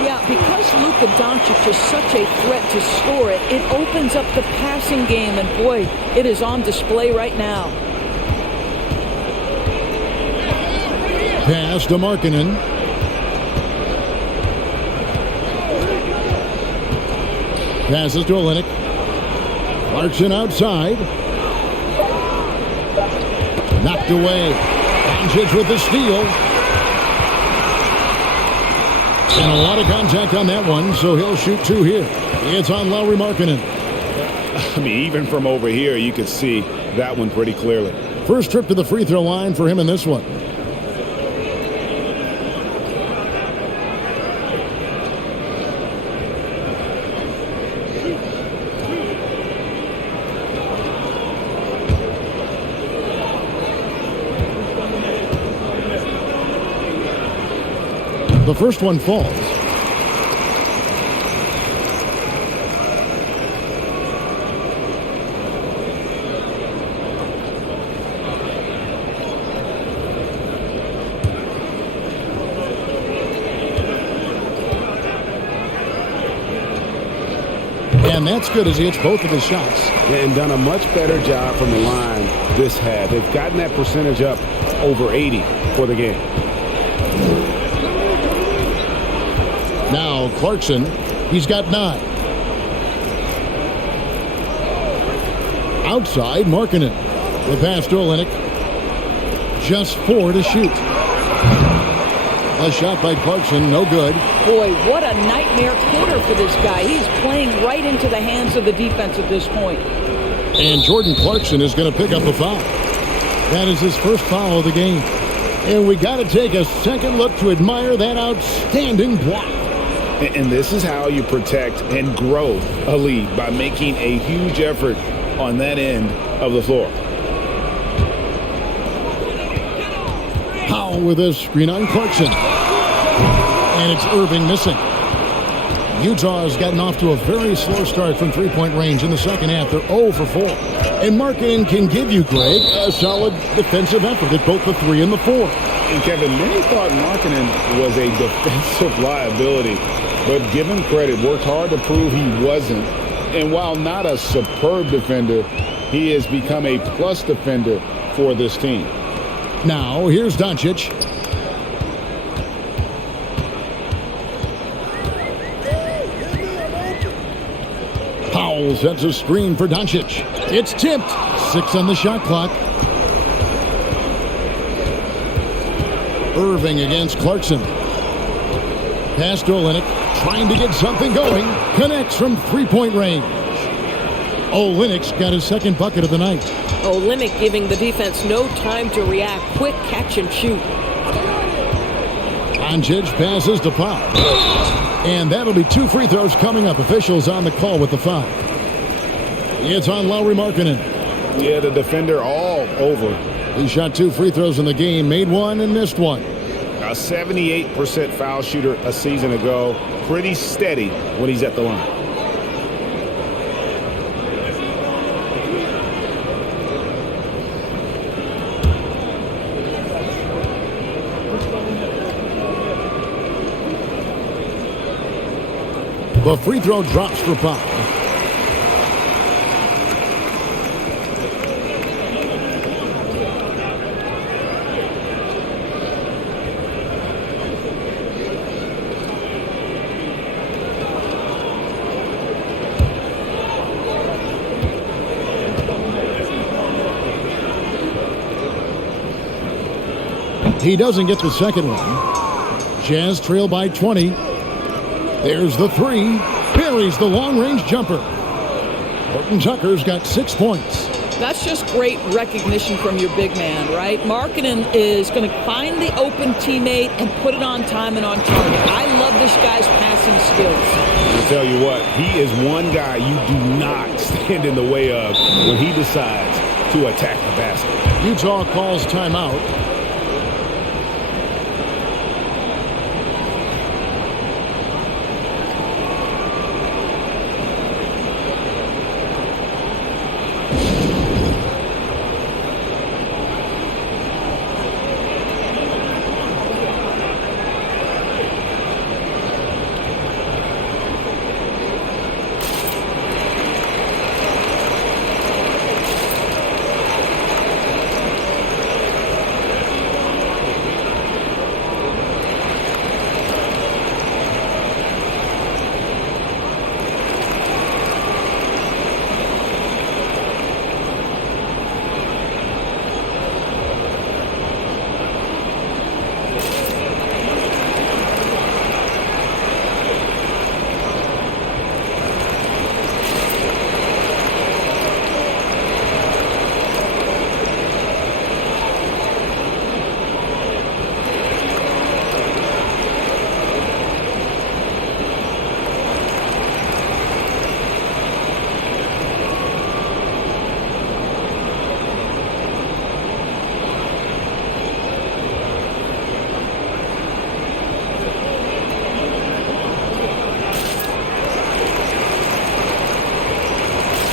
Yeah, because Luka Doncic is such a threat to score it, it opens up the passing game, and boy, it is on display right now. Pass to Markkanen. Passes to Olynyk. Clarkson outside. Knocked away. Doncic with the steal. And a lot of contact on that one, so he'll shoot 2 here. It's on Lauri Markkanen. I mean, even from over here, you could see that one pretty clearly. First trip to the free throw line for him in this one. The first one falls. And that's good as he hits both of his shots. And done a much better job from the line this half. They've gotten that percentage up over 80 for the game. Now Clarkson, he's got 9. Outside, Markkanen. The pass to Olynyk. Just 4 to shoot. A shot by Clarkson, no good. Boy, what a nightmare quarter for this guy. He's playing right into the hands of the defense at this point. And Jordan Clarkson is going to pick up a foul. That is his first foul of the game. And we got to take a second look to admire that outstanding block. And this is how you protect and grow a lead, by making a huge effort on that end of the floor. Powell with a screen on Clarkson. And it's Irving missing. Utah has gotten off to a very slow start from three-point range in the second half. They're 0 for 4. And Markkanen can give you, Greg, a solid defensive effort at both the 3 and the 4. And Kevin, many thought Markkanen was a defensive liability, but give him credit, worked hard to prove he wasn't. And while not a superb defender, he has become a plus defender for this team. Now, here's Doncic. Powell sets a screen for Doncic. It's tipped. 6 on the shot clock. Irving against Clarkson. Pass to Olynyk, trying to get something going. Connects from three-point range. Olynyk's got his second bucket of the night. Olynyk giving the defense no time to react. Quick catch and shoot. Doncic passes to Powell. And that'll be 2 free throws coming up. Officials on the call with the foul. It's on Lauri Markkanen. Yeah, the defender all over. He shot 2 free throws in the game, made one and missed one. A 78% foul shooter a season ago. Pretty steady when he's at the line. The free throw drops for Pop. He doesn't get the second one. Jazz trail by 20. There's the three. Buries the long-range jumper. Horton Tucker's got 6 points. That's just great recognition from your big man, right? Markkanen is going to find the open teammate and put it on time and on target. I love this guy's passing skills. I'll tell you what, he is one guy you do not stand in the way of when he decides to attack the basket. Utah calls timeout.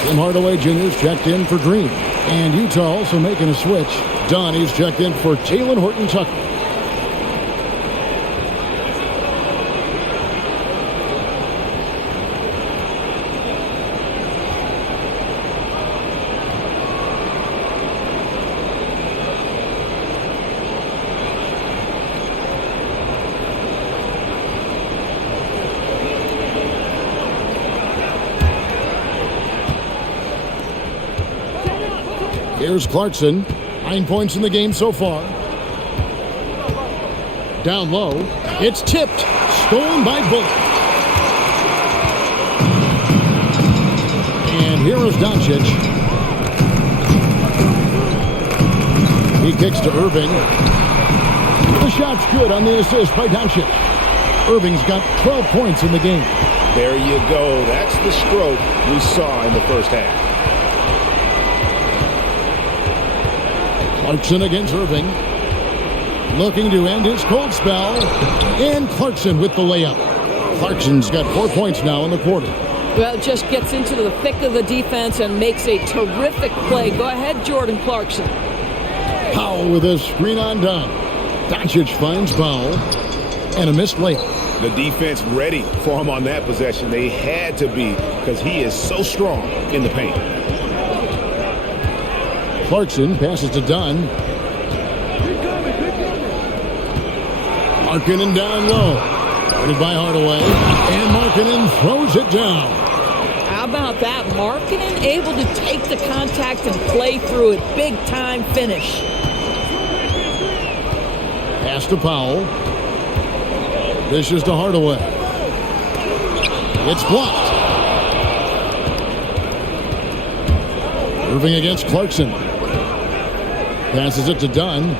Tim Hardaway Jr.'s checked in for Green. And Utah also making a switch. Donnie's checked in for Jalen Horton Tucker. Here's Clarkson. 9 points in the game so far. Down low. It's tipped. Stolen by Bullock. And here is Doncic. He kicks to Irving. The shot's good on the assist by Doncic. Irving's got 12 points in the game. There you go. That's the stroke we saw in the first half. Clarkson against Irving. Looking to end his cold spell. And Clarkson with the layup. Clarkson's got 4 points now in the quarter. Well, it just gets into the thick of the defense and makes a terrific play. Go ahead, Jordan Clarkson. Powell with a screen on done. Doncic finds Powell. And a missed layup. The defense ready for him on that possession. They had to be because he is so strong in the paint. Clarkson passes to Dunn. Markkanen down low. Guarded by Hardaway. And Markkanen throws it down. How about that? Markkanen able to take the contact and play through it. Big time finish. Pass to Powell. Dishes to Hardaway. It's blocked. Irving against Clarkson. Passes it to Dunn.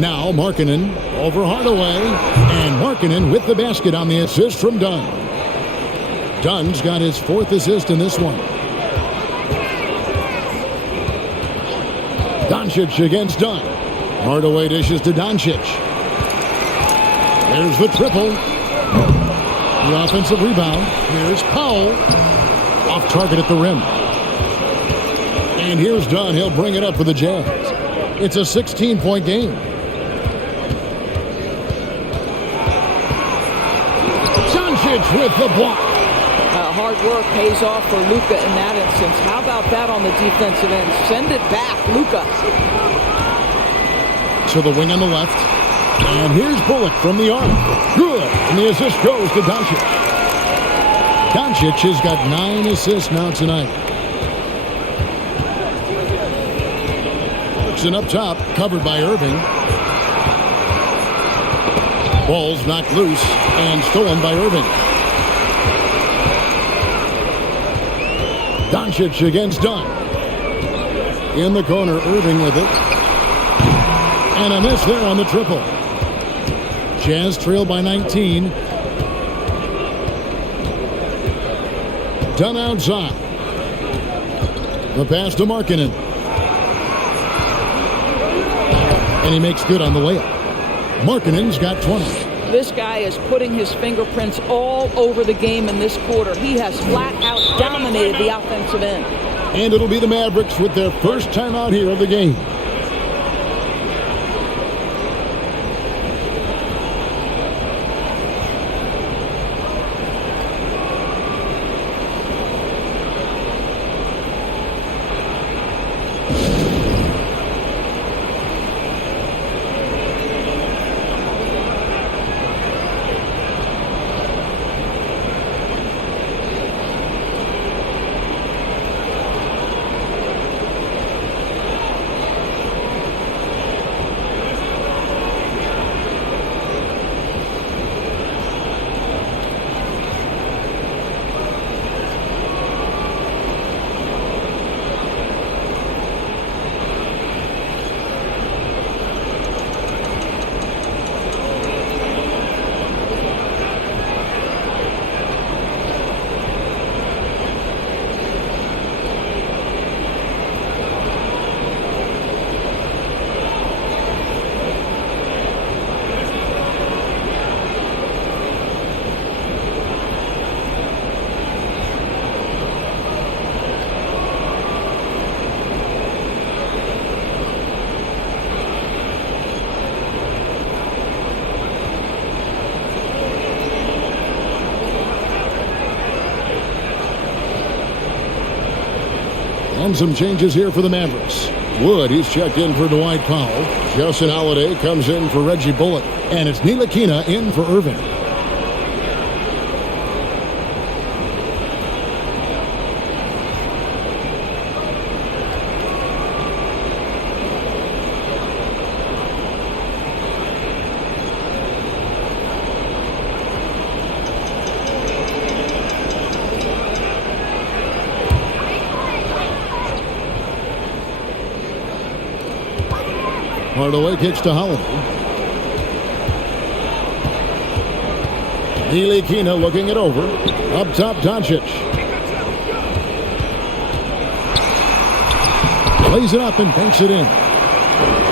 Now Markkanen over Hardaway. And Markkanen with the basket on the assist from Dunn. Dunn's got his 4th assist in this one. Doncic against Dunn. Hardaway dishes to Doncic. There's the triple. The offensive rebound. Here's Powell. Off target at the rim. And here's Dunn. He'll bring it up for the Jazz. It's a 16-point game. Doncic with the block. Hard work pays off for Luka in that instance. How about that on the defensive end? Send it back, Luka. To the wing on the left. And here's Bullock from the arc. Good. And the assist goes to Doncic. Doncic has got 9 assists now tonight. Looks in up top, covered by Irving. Ball's knocked loose and stolen by Irving. Doncic against Dunn. In the corner, Irving with it. And a miss there on the triple. Jazz trail by 19. Dunn outside. The pass to Markkanen. And he makes good on the layup. Markkanen's got 20. This guy is putting his fingerprints all over the game in this quarter. He has flat out dominated the offensive end. And it'll be the Mavericks with their first time out here of the game. And some changes here for the Mavericks. Wood, he's checked in for Dwight Powell. Justin Holiday comes in for Reggie Bullock. And it's Ntilikina in for Irving. Hardaway kicks to Holiday. Ntilikina looking it over. Up top, Doncic. Lays it up and banks it in.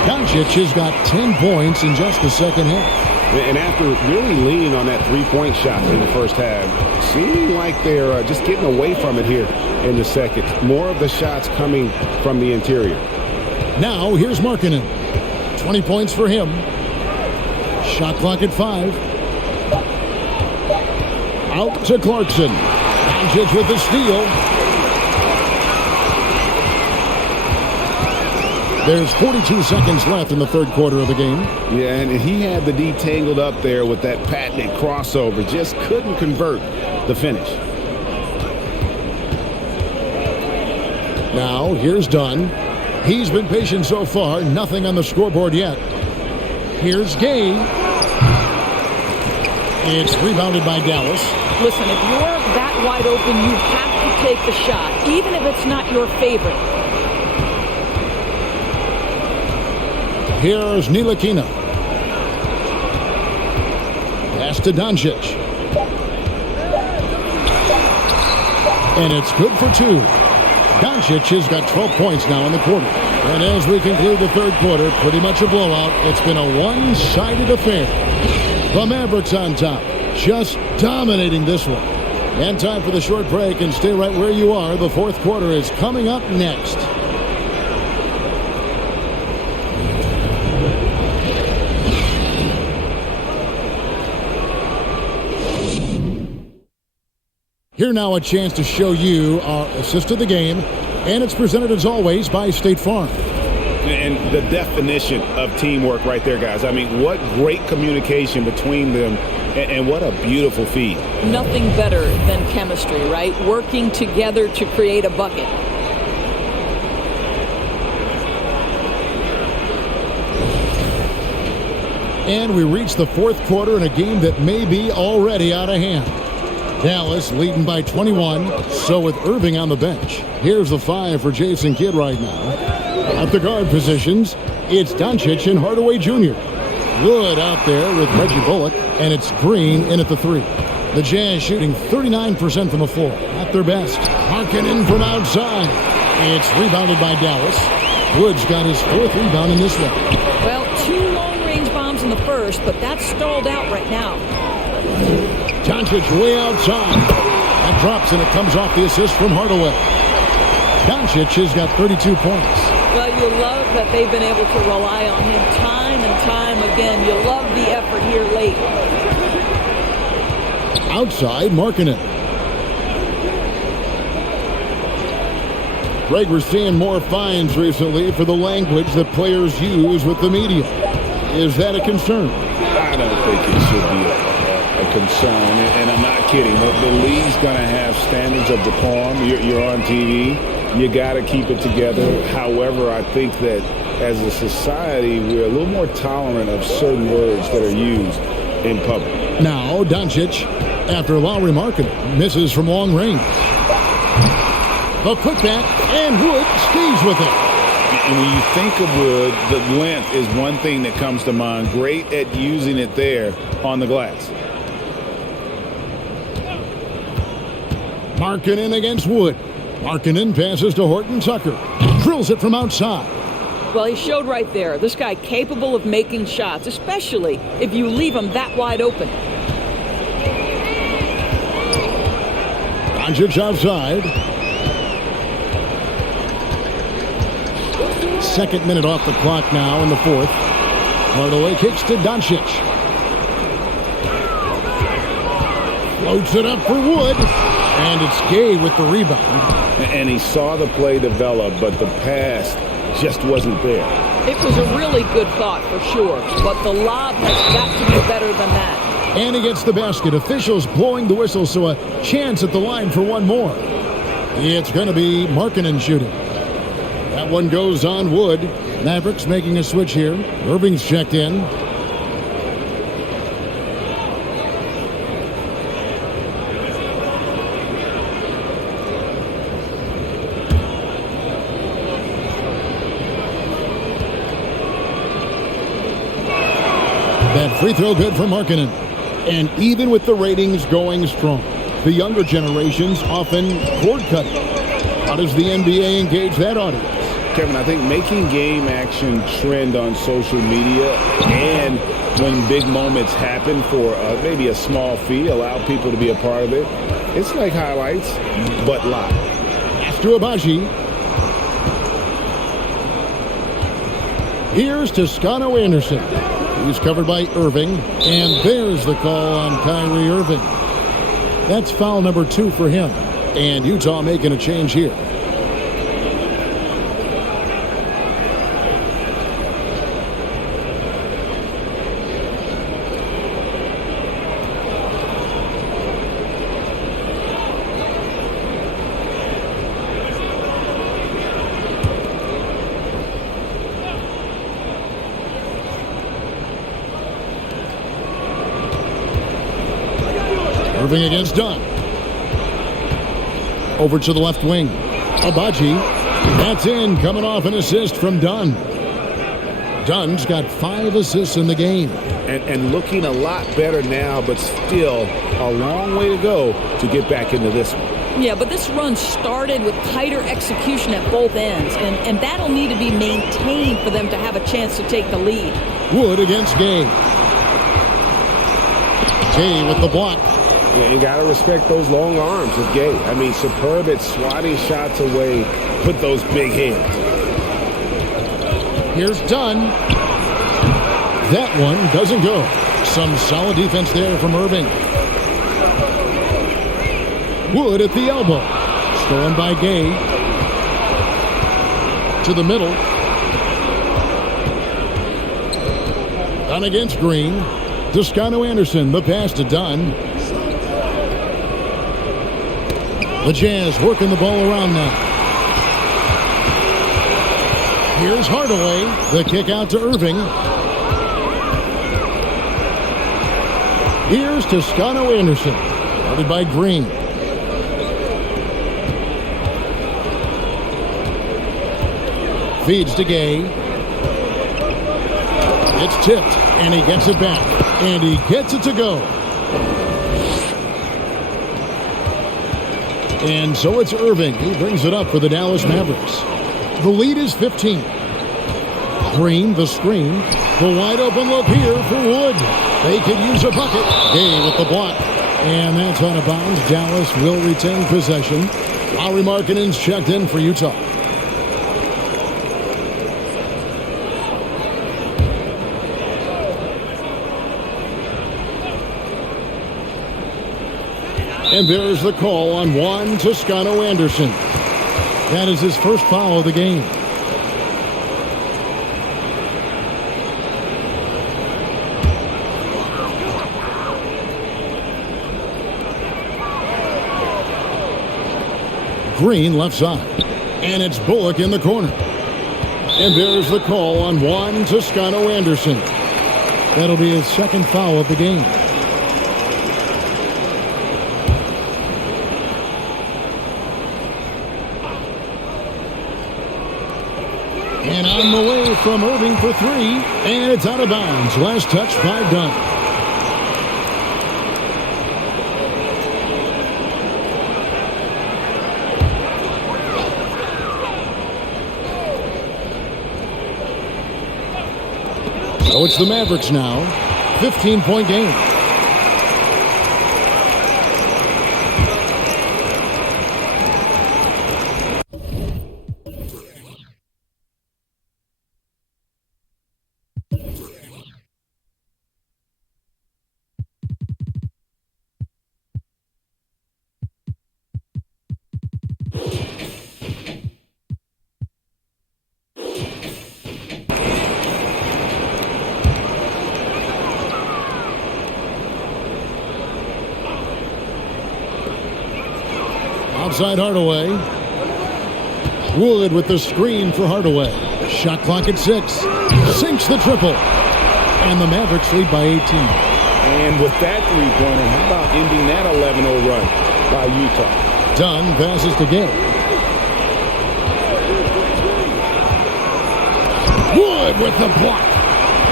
Doncic has got 10 points in just the second half. And after really leaning on that three-point shot in the first half, seeming like they're just getting away from it here in the second. More of the shots coming from the interior. Now, here's Markkanen. 20 points for him. Shot clock at 5. Out to Clarkson. Doncic with the steal. There's 42 seconds left in the third quarter of the game. Yeah, and he had the D tangled up there with that patented crossover. Just couldn't convert the finish. Now, here's Dunn. He's been patient so far. Nothing on the scoreboard yet. Here's Gay. It's rebounded by Dallas. Listen, if you're that wide open, you have to take the shot, even if it's not your favorite. Here's Ntilikina. Pass to Doncic. and it's good for 2. Doncic has got 12 points now in the quarter. And as we conclude the third quarter, pretty much a blowout. It's been a one-sided affair. The Mavericks on top, just dominating this one. And time for the short break, and stay right where you are. The fourth quarter is coming up next. Here now a chance to show you our assist of the game, and it's presented as always by State Farm. And the definition of teamwork right there, guys. I mean, what great communication between them, and what a beautiful feed. Nothing better than chemistry, right? Working together to create a bucket. And we reach the fourth quarter in a game that may be already out of hand. Dallas leading by 21, so with Irving on the bench. Here's the 5 for Jason Kidd right now. At the guard positions, it's Doncic and Hardaway Jr. Wood out there with Reggie Bullock, and it's Green in at the 3. The Jazz shooting 39% from the floor, at their best. Markkanen from outside. It's rebounded by Dallas. Wood's got his 4th rebound in this one. Well, 2 long-range bombs in the first, but that's stalled out right now. Doncic way outside. That drops, and it comes off the assist from Hardaway. Doncic has got 32 points. Well, you love that they've been able to rely on him time and time again. You love the effort here late. Outside, Markkanen. Greg, we're seeing more fines recently for the language that players use with the media. Is that a concern? I don't think it should be a concern, and I'm not kidding. The league's going to have standards of decorum. You're on TV. You got to keep it together. However, I think that as a society, we're a little more tolerant of certain words that are used in public. Now, Doncic, after Lowry Markkanen misses from long range. The putback, and Wood stays with it. And when you think of Wood, the length is one thing that comes to mind. Great at using it there on the glass. Markkanen against Wood. Markkanen passes to Horton Tucker. Drills it from outside. Well, he showed right there. This guy capable of making shots, especially if you leave him that wide open. Doncic outside. Second minute off the clock now in the fourth. Hardaway kicks to Doncic. Floats it up for Wood. And it's Gay with the rebound. And he saw the play develop, but the pass just wasn't there. It was a really good thought for sure, but the lob has got to be better than that. And he gets the basket. Officials blowing the whistle, so a chance at the line for one more. It's going to be Markkanen shooting. That one goes on Wood. Mavericks making a switch here. Irving's checked in. That free throw good for Markkanen. And even with the ratings going strong, the younger generations often cord cutting. How does the NBA engage that audience? Kevin, I think making game action trend on social media, and when big moments happen for maybe a small fee, allow people to be a part of it. It's like highlights, but live. After Abaji. Here's Toscano Anderson. He's covered by Irving, and there's the call on Kyrie Irving. That's foul number 2 for him, and Utah making a change here. Irving against Dunn. Over to the left wing. Abaji. That's in, coming off an assist from Dunn. Dunn's got 5 assists in the game. And looking a lot better now, but still a long way to go to get back into this one. Yeah, but this run started with tighter execution at both ends, and that'll need to be maintained for them to have a chance to take the lead. Wood against Gay. Gay with the block. Yeah, you got to respect those long arms of Gay. I mean, superb at swatting shots away, put those big hands. Here's Dunn. That one doesn't go. Some solid defense there from Irving. Wood at the elbow. Stolen by Gay. To the middle. Dunn against Green. Toscano-Anderson, the pass to Dunn. The Jazz working the ball around now. Here's Hardaway. The kick out to Irving. Here's Toscano-Anderson. Guarded by Green. Feeds to Gay. It's tipped, and he gets it back. And he gets it to go. And so it's Irving. He brings it up for the Dallas Mavericks. The lead is 15. Green, the screen. The wide open look here for Wood. They could use a bucket. Gay with the block. And that's out of bounds. Dallas will retain possession. Lauri Markkanen's checked in for Utah. And there's the call on Juan Toscano-Anderson. That is his first foul of the game. Green left side. And it's Bullock in the corner. And there's the call on Juan Toscano-Anderson. That'll be his second foul of the game. And on the way from Irving for three. And it's out of bounds. Last touch by Dunn. So it's the Mavericks now. 15-point game. Outside Hardaway. Wood with the screen for Hardaway. Shot clock at 6. Sinks the triple. And the Mavericks lead by 18. And with that three-pointer, how about ending that 11-0 run by Utah? Dunn passes to Gay. Wood with the block.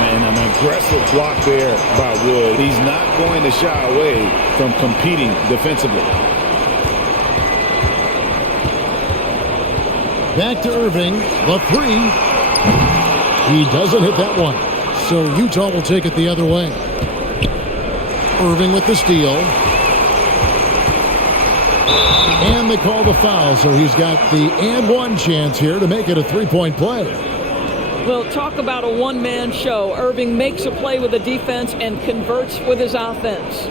Man, an aggressive block there by Wood. He's not going to shy away from competing defensively. Back to Irving. The three. He doesn't hit that one. So Utah will take it the other way. Irving with the steal. And they call the foul. So he's got the and one chance here to make it a three-point play. Well, talk about a one-man show. Irving makes a play with the defense and converts with his offense.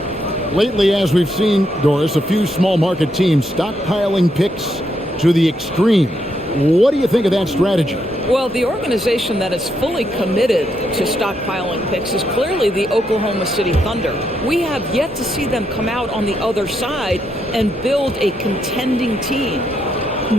Lately, as we've seen, Doris, a few small market teams stockpiling picks to the extreme. What do you think of that strategy? Well, the organization that is fully committed to stockpiling picks is clearly the Oklahoma City Thunder. We have yet to see them come out on the other side and build a contending team.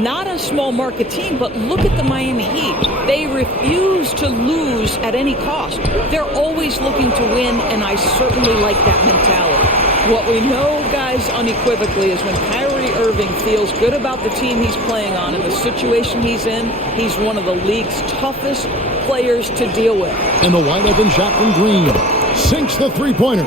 Not a small market team, but look at the Miami Heat. They refuse to lose at any cost. They're always looking to win, and I certainly like that mentality. What we know, guys, unequivocally is when Kyrie Irving feels good about the team he's playing on and the situation he's in, he's one of the league's toughest players to deal with. And the wide open shot from Green. Sinks the three-pointer.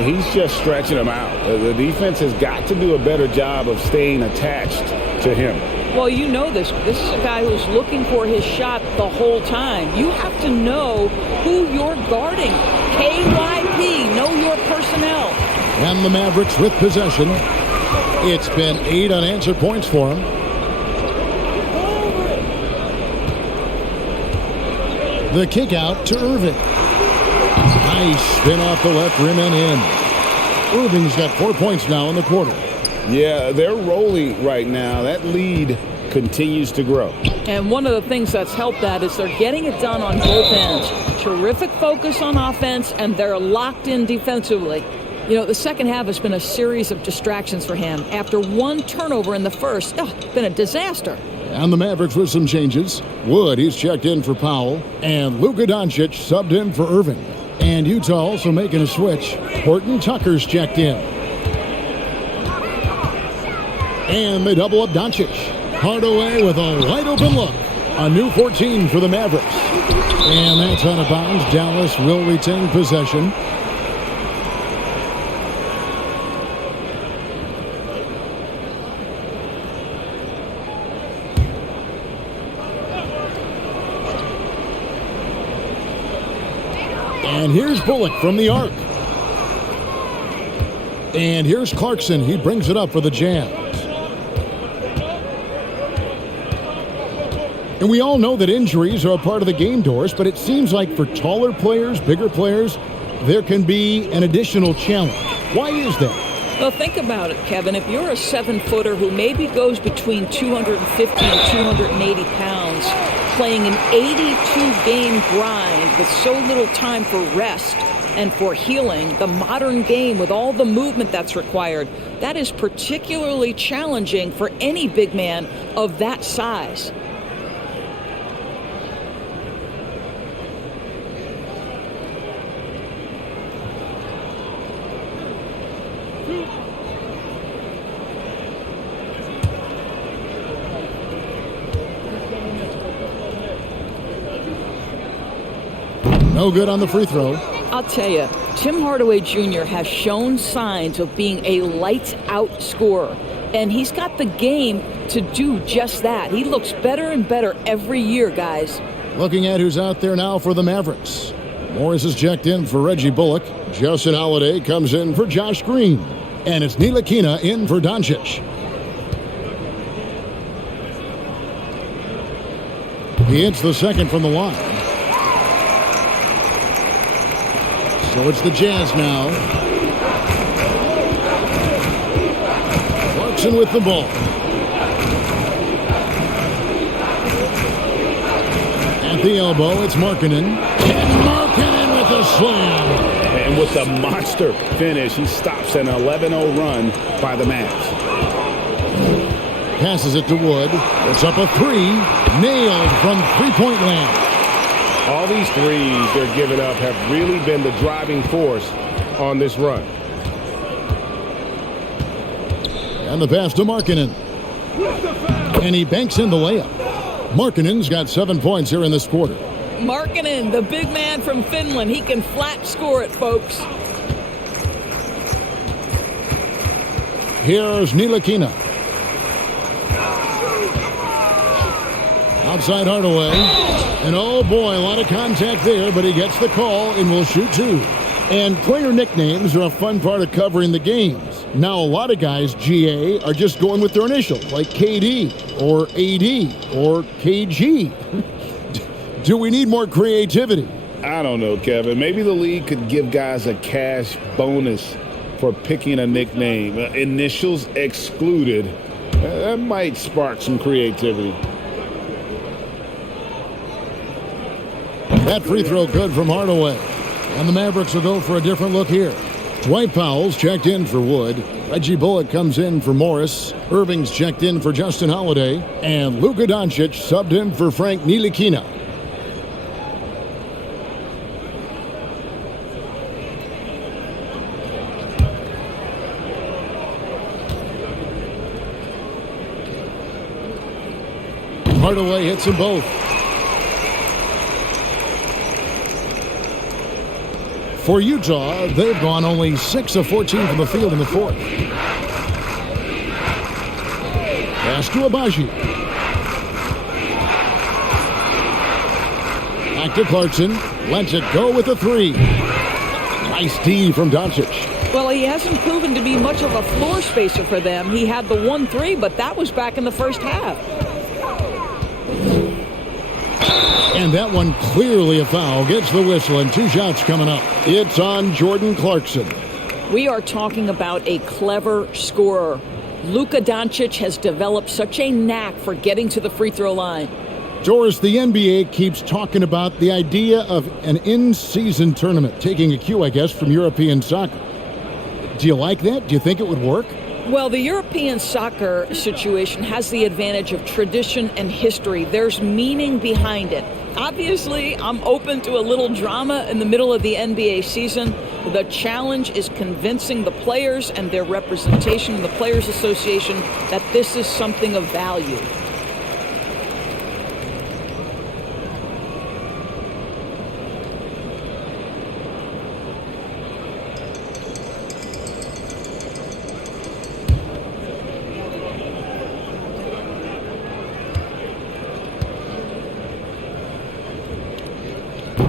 He's just stretching them out. The defense has got to do a better job of staying attached to him. Well, you know this. This is a guy who's looking for his shot the whole time. You have to know who you're guarding. KYP, know your personnel. And the Mavericks with possession. It's been 8 unanswered points for him. The kick out to Irving. Nice spin off the left rim and in. Irving's got 4 points now in the quarter. Yeah, they're rolling right now. That lead continues to grow. And one of the things that's helped that is they're getting it done on both ends. Terrific focus on offense, and they're locked in defensively. You know, the second half has been a series of distractions for him. After one turnover in the first, been a disaster. And the Mavericks with some changes. Wood, he's checked in for Powell. And Luka Doncic subbed in for Irving. And Utah also making a switch. Horton Tucker's checked in. And they double up Doncic. Hardaway with a wide open look. A new 14 for the Mavericks. And that's out of bounds. Dallas will retain possession. And here's Bullock from the arc. And here's Clarkson. He brings it up for the Jazz. And we all know that injuries are a part of the game, Doris, but it seems like for taller players, bigger players, there can be an additional challenge. Why is that? Well, think about it, Kevin. If you're a 7-footer who maybe goes between 250 and 280 pounds, playing an 82-game grind with so little time for rest and for healing, the modern game with all the movement that's required, that is particularly challenging for any big man of that size. No good on the free throw. I'll tell you, Tim Hardaway Jr. has shown signs of being a lights-out scorer, and he's got the game to do just that. He looks better and better every year, guys. Looking at who's out there now for the Mavericks. Morris is checked in for Reggie Bullock. Justin Holiday comes in for Josh Green. And it's Ntilikina in for Doncic. He hits the second from the line. So it's the Jazz now. Clarkson with the ball. At the elbow, it's Markkanen. And Markkanen with a slam. And with the monster finish, he stops an 11-0 run by the Mavs. Passes it to Wood. It's up a three. Nailed from three-point land. All these threes they're giving up have really been the driving force on this run. And the pass to Markkanen. And he banks in the layup. Markkanen's got 7 points here in this quarter. Markkanen, the big man from Finland. He can flat score it, folks. Here's Ntilikina. Outside Hardaway. And oh boy, a lot of contact there, but he gets the call and will shoot two. And player nicknames are a fun part of covering the games. Now a lot of guys, GA, are just going with their initials, like KD or AD or KG. Do we need more creativity? I don't know, Kevin. Maybe the league could give guys a cash bonus for picking a nickname. Initials excluded. That might spark some creativity. That free throw good from Hardaway. And the Mavericks will go for a different look here. Dwight Powell's checked in for Wood. Reggie Bullock comes in for Morris. Irving's checked in for Justin Holiday. And Luka Doncic subbed in for Frank Ntilikina. Hardaway hits them both. For Utah, they've gone only 6 of 14 from the field in the fourth. Pass to Abaji. Back to Clarkson. Lets it go with a three. Nice D from Doncic. Well, he hasn't proven to be much of a floor spacer for them. He had the 1-3, but that was back in the first half. And that one clearly a foul. Gets the whistle, and 2 shots coming up. It's on Jordan Clarkson. We are talking about a clever scorer. Luka Doncic has developed such a knack for getting to the free throw line. Doris, the NBA keeps talking about the idea of an in-season tournament, taking a cue, I guess, from European soccer. Do you like that? Do you think it would work? Well, the European soccer situation has the advantage of tradition and history. There's meaning behind it. Obviously, I'm open to a little drama in the middle of the NBA season. The challenge is convincing the players and their representation in the Players Association that this is something of value.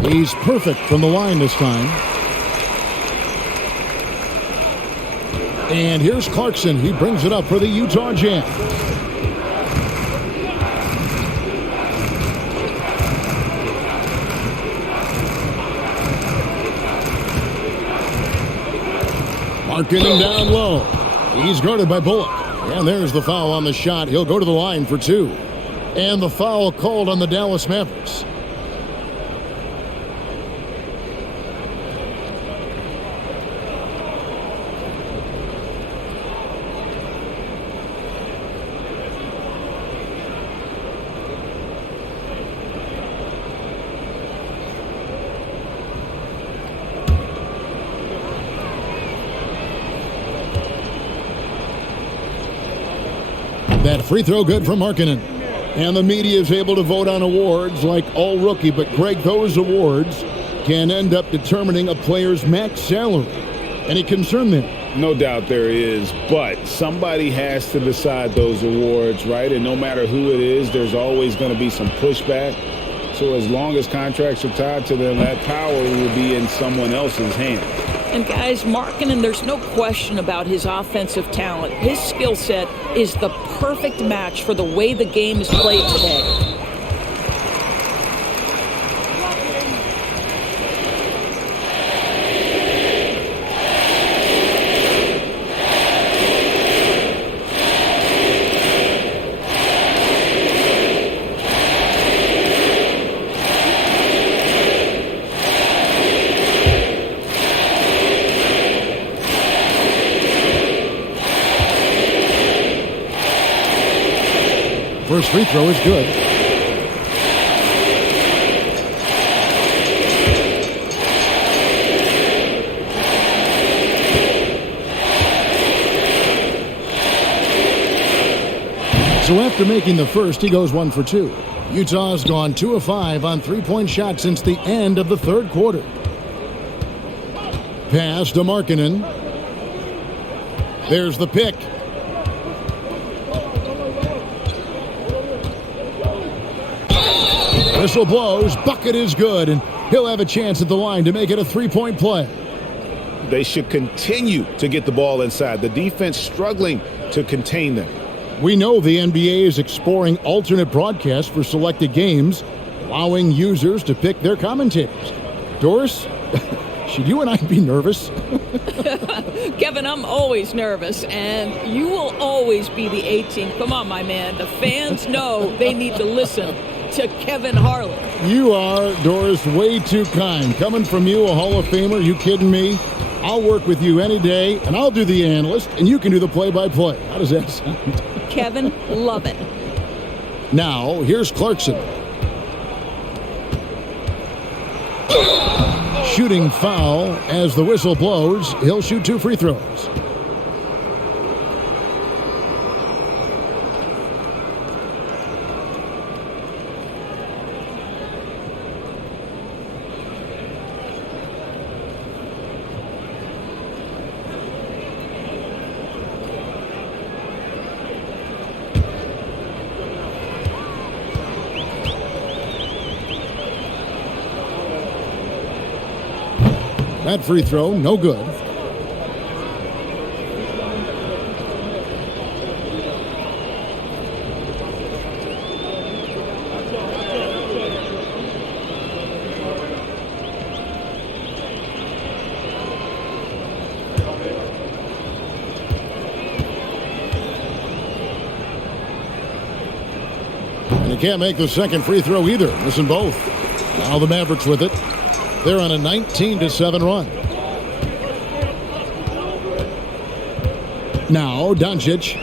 He's perfect from the line this time. And here's Clarkson. He brings it up for the Utah Jazz. Marketing down low. He's guarded by Bullock. And there's the foul on the shot. He'll go to the line for 2. And the foul called on the Dallas Mavericks. That free throw good from Markkanen. And the media is able to vote on awards like All Rookie. But, Greg, those awards can end up determining a player's max salary. Any concern there? No doubt there is, but somebody has to decide those awards, right? And no matter who it is, there's always going to be some pushback. So as long as contracts are tied to them, that power will be in someone else's hands. And guys, Markkanen, there's no question about his offensive talent. His skill set is the perfect match for the way the game is played today. First free throw is good. So after making the first, he goes 1 for 2. Utah's gone 2 of 5 on three-point shots since the end of the third quarter. Pass to Markkanen. There's the pick. Whistle blows, bucket is good, and he'll have a chance at the line to make it a three-point play. They should continue to get the ball inside. The defense struggling to contain them. We know the NBA is exploring alternate broadcasts for selected games, allowing users to pick their commentators. Doris, should you and I be nervous? Kevin, I'm always nervous, and you will always be the A team. Come on, my man. The fans know they need to listen to Kevin Harlan. You are, Doris, way too kind. Coming from you, a Hall of Famer, you kidding me? I'll work with you any day, and I'll do the analyst, and you can do the play-by-play. How does that sound? Kevin, love it. Now, here's Clarkson. Shooting foul as the whistle blows. He'll shoot 2 free throws. That free throw, no good. And he can't make the second free throw either. Missing both. Now the Mavericks with it. They're on a 19-7 run. Now Doncic.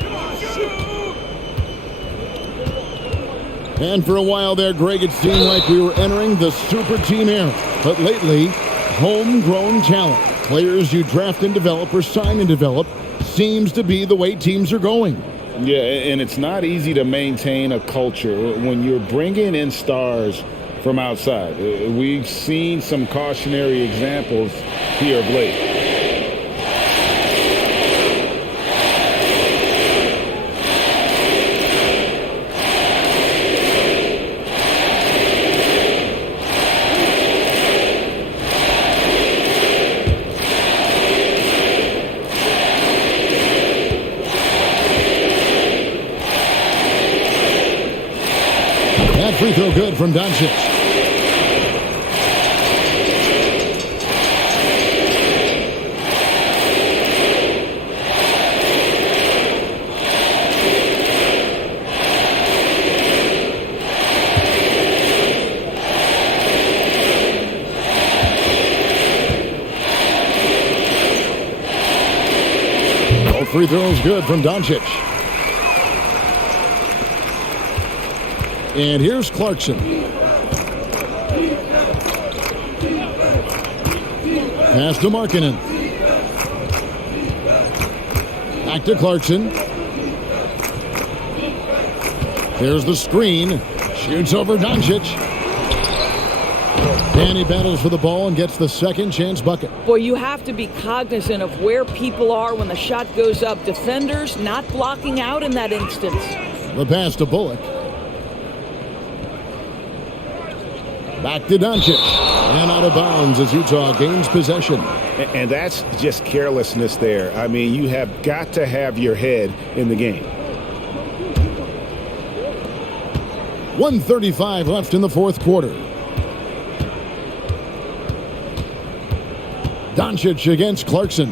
And for a while there, Greg, it seemed like we were entering the super team era. But lately, homegrown talent, players you draft and develop or sign and develop, seems to be the way teams are going. Yeah, and it's not easy to maintain a culture when you're bringing in stars from outside. We've seen some cautionary examples here of late. That free throw good from Doncic. Free throws good from Doncic. And here's Clarkson. Pass to Markkanen. Back to Clarkson. There's the screen. Shoots over Doncic. And he battles for the ball and gets the second chance bucket. Boy, you have to be cognizant of where people are when the shot goes up. Defenders not blocking out in that instance. The pass to Bullock. Back to Doncic. And out of bounds as Utah gains possession. And that's just carelessness there. I mean, you have got to have your head in the game. 1:35 left in the fourth quarter. Doncic against Clarkson.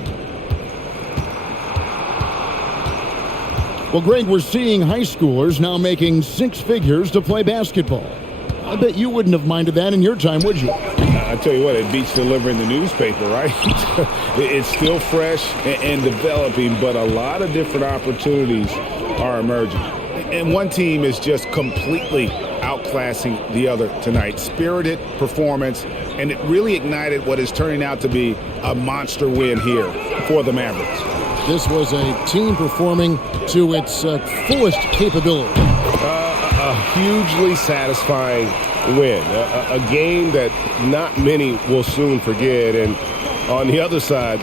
Well, Greg, we're seeing high schoolers now making six figures to play basketball. I bet you wouldn't have minded that in your time, would you? I tell you what, it beats delivering the newspaper, right? It's still fresh and developing, but a lot of different opportunities are emerging. And one team is just completely outclassing the other tonight. Spirited performance, and it really ignited what is turning out to be a monster win here for the Mavericks. This was a team performing to its fullest capability. A hugely satisfying win. A game that not many will soon forget. And on the other side,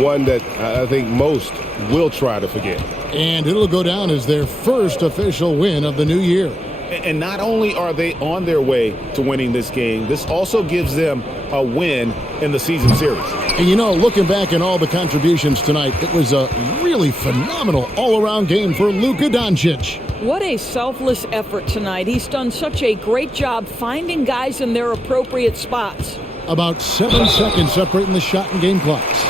one that I think most will try to forget. And it'll go down as their first official win of the new year. And not only are they on their way to winning this game, this also gives them a win in the season series. And you know, looking back at all the contributions tonight, it was a really phenomenal all-around game for Luka Doncic. What a selfless effort tonight. He's done such a great job finding guys in their appropriate spots. About 7 seconds separating the shot and game clocks.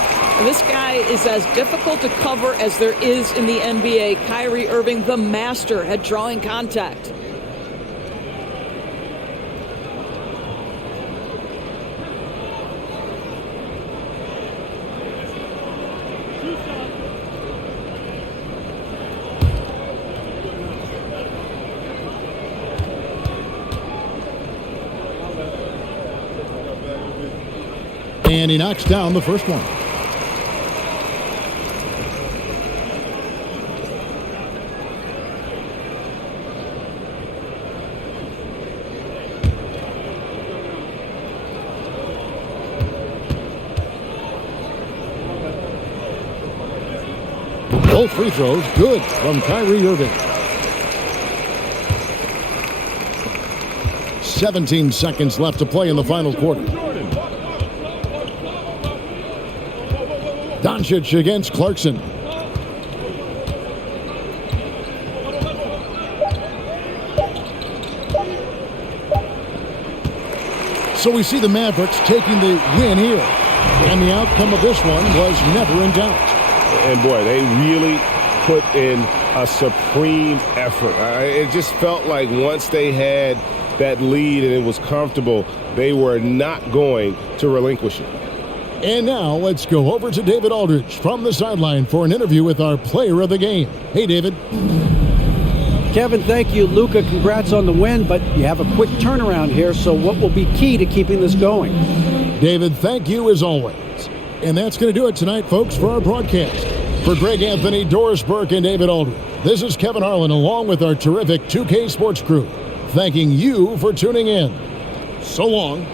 This guy is as difficult to cover as there is in the NBA. Kyrie Irving, the master at drawing contact. And he knocks down the first one. Both free throws good from Kyrie Irving. 17 seconds left to play in the final quarter. Doncic against Clarkson. So we see the Mavericks taking the win here. And the outcome of this one was never in doubt. And boy, they really put in a supreme effort. It just felt like once they had that lead and it was comfortable, they were not going to relinquish it. And now let's go over to David Aldridge from the sideline for an interview with our player of the game. Hey, David. Kevin, thank you. Luka, congrats on the win, but you have a quick turnaround here, so what will be key to keeping this going? David, thank you as always. And that's going to do it tonight, folks, for our broadcast. For Greg Anthony, Doris Burke, and David Aldridge, this is Kevin Harlan along with our terrific 2K Sports crew, thanking you for tuning in. So long.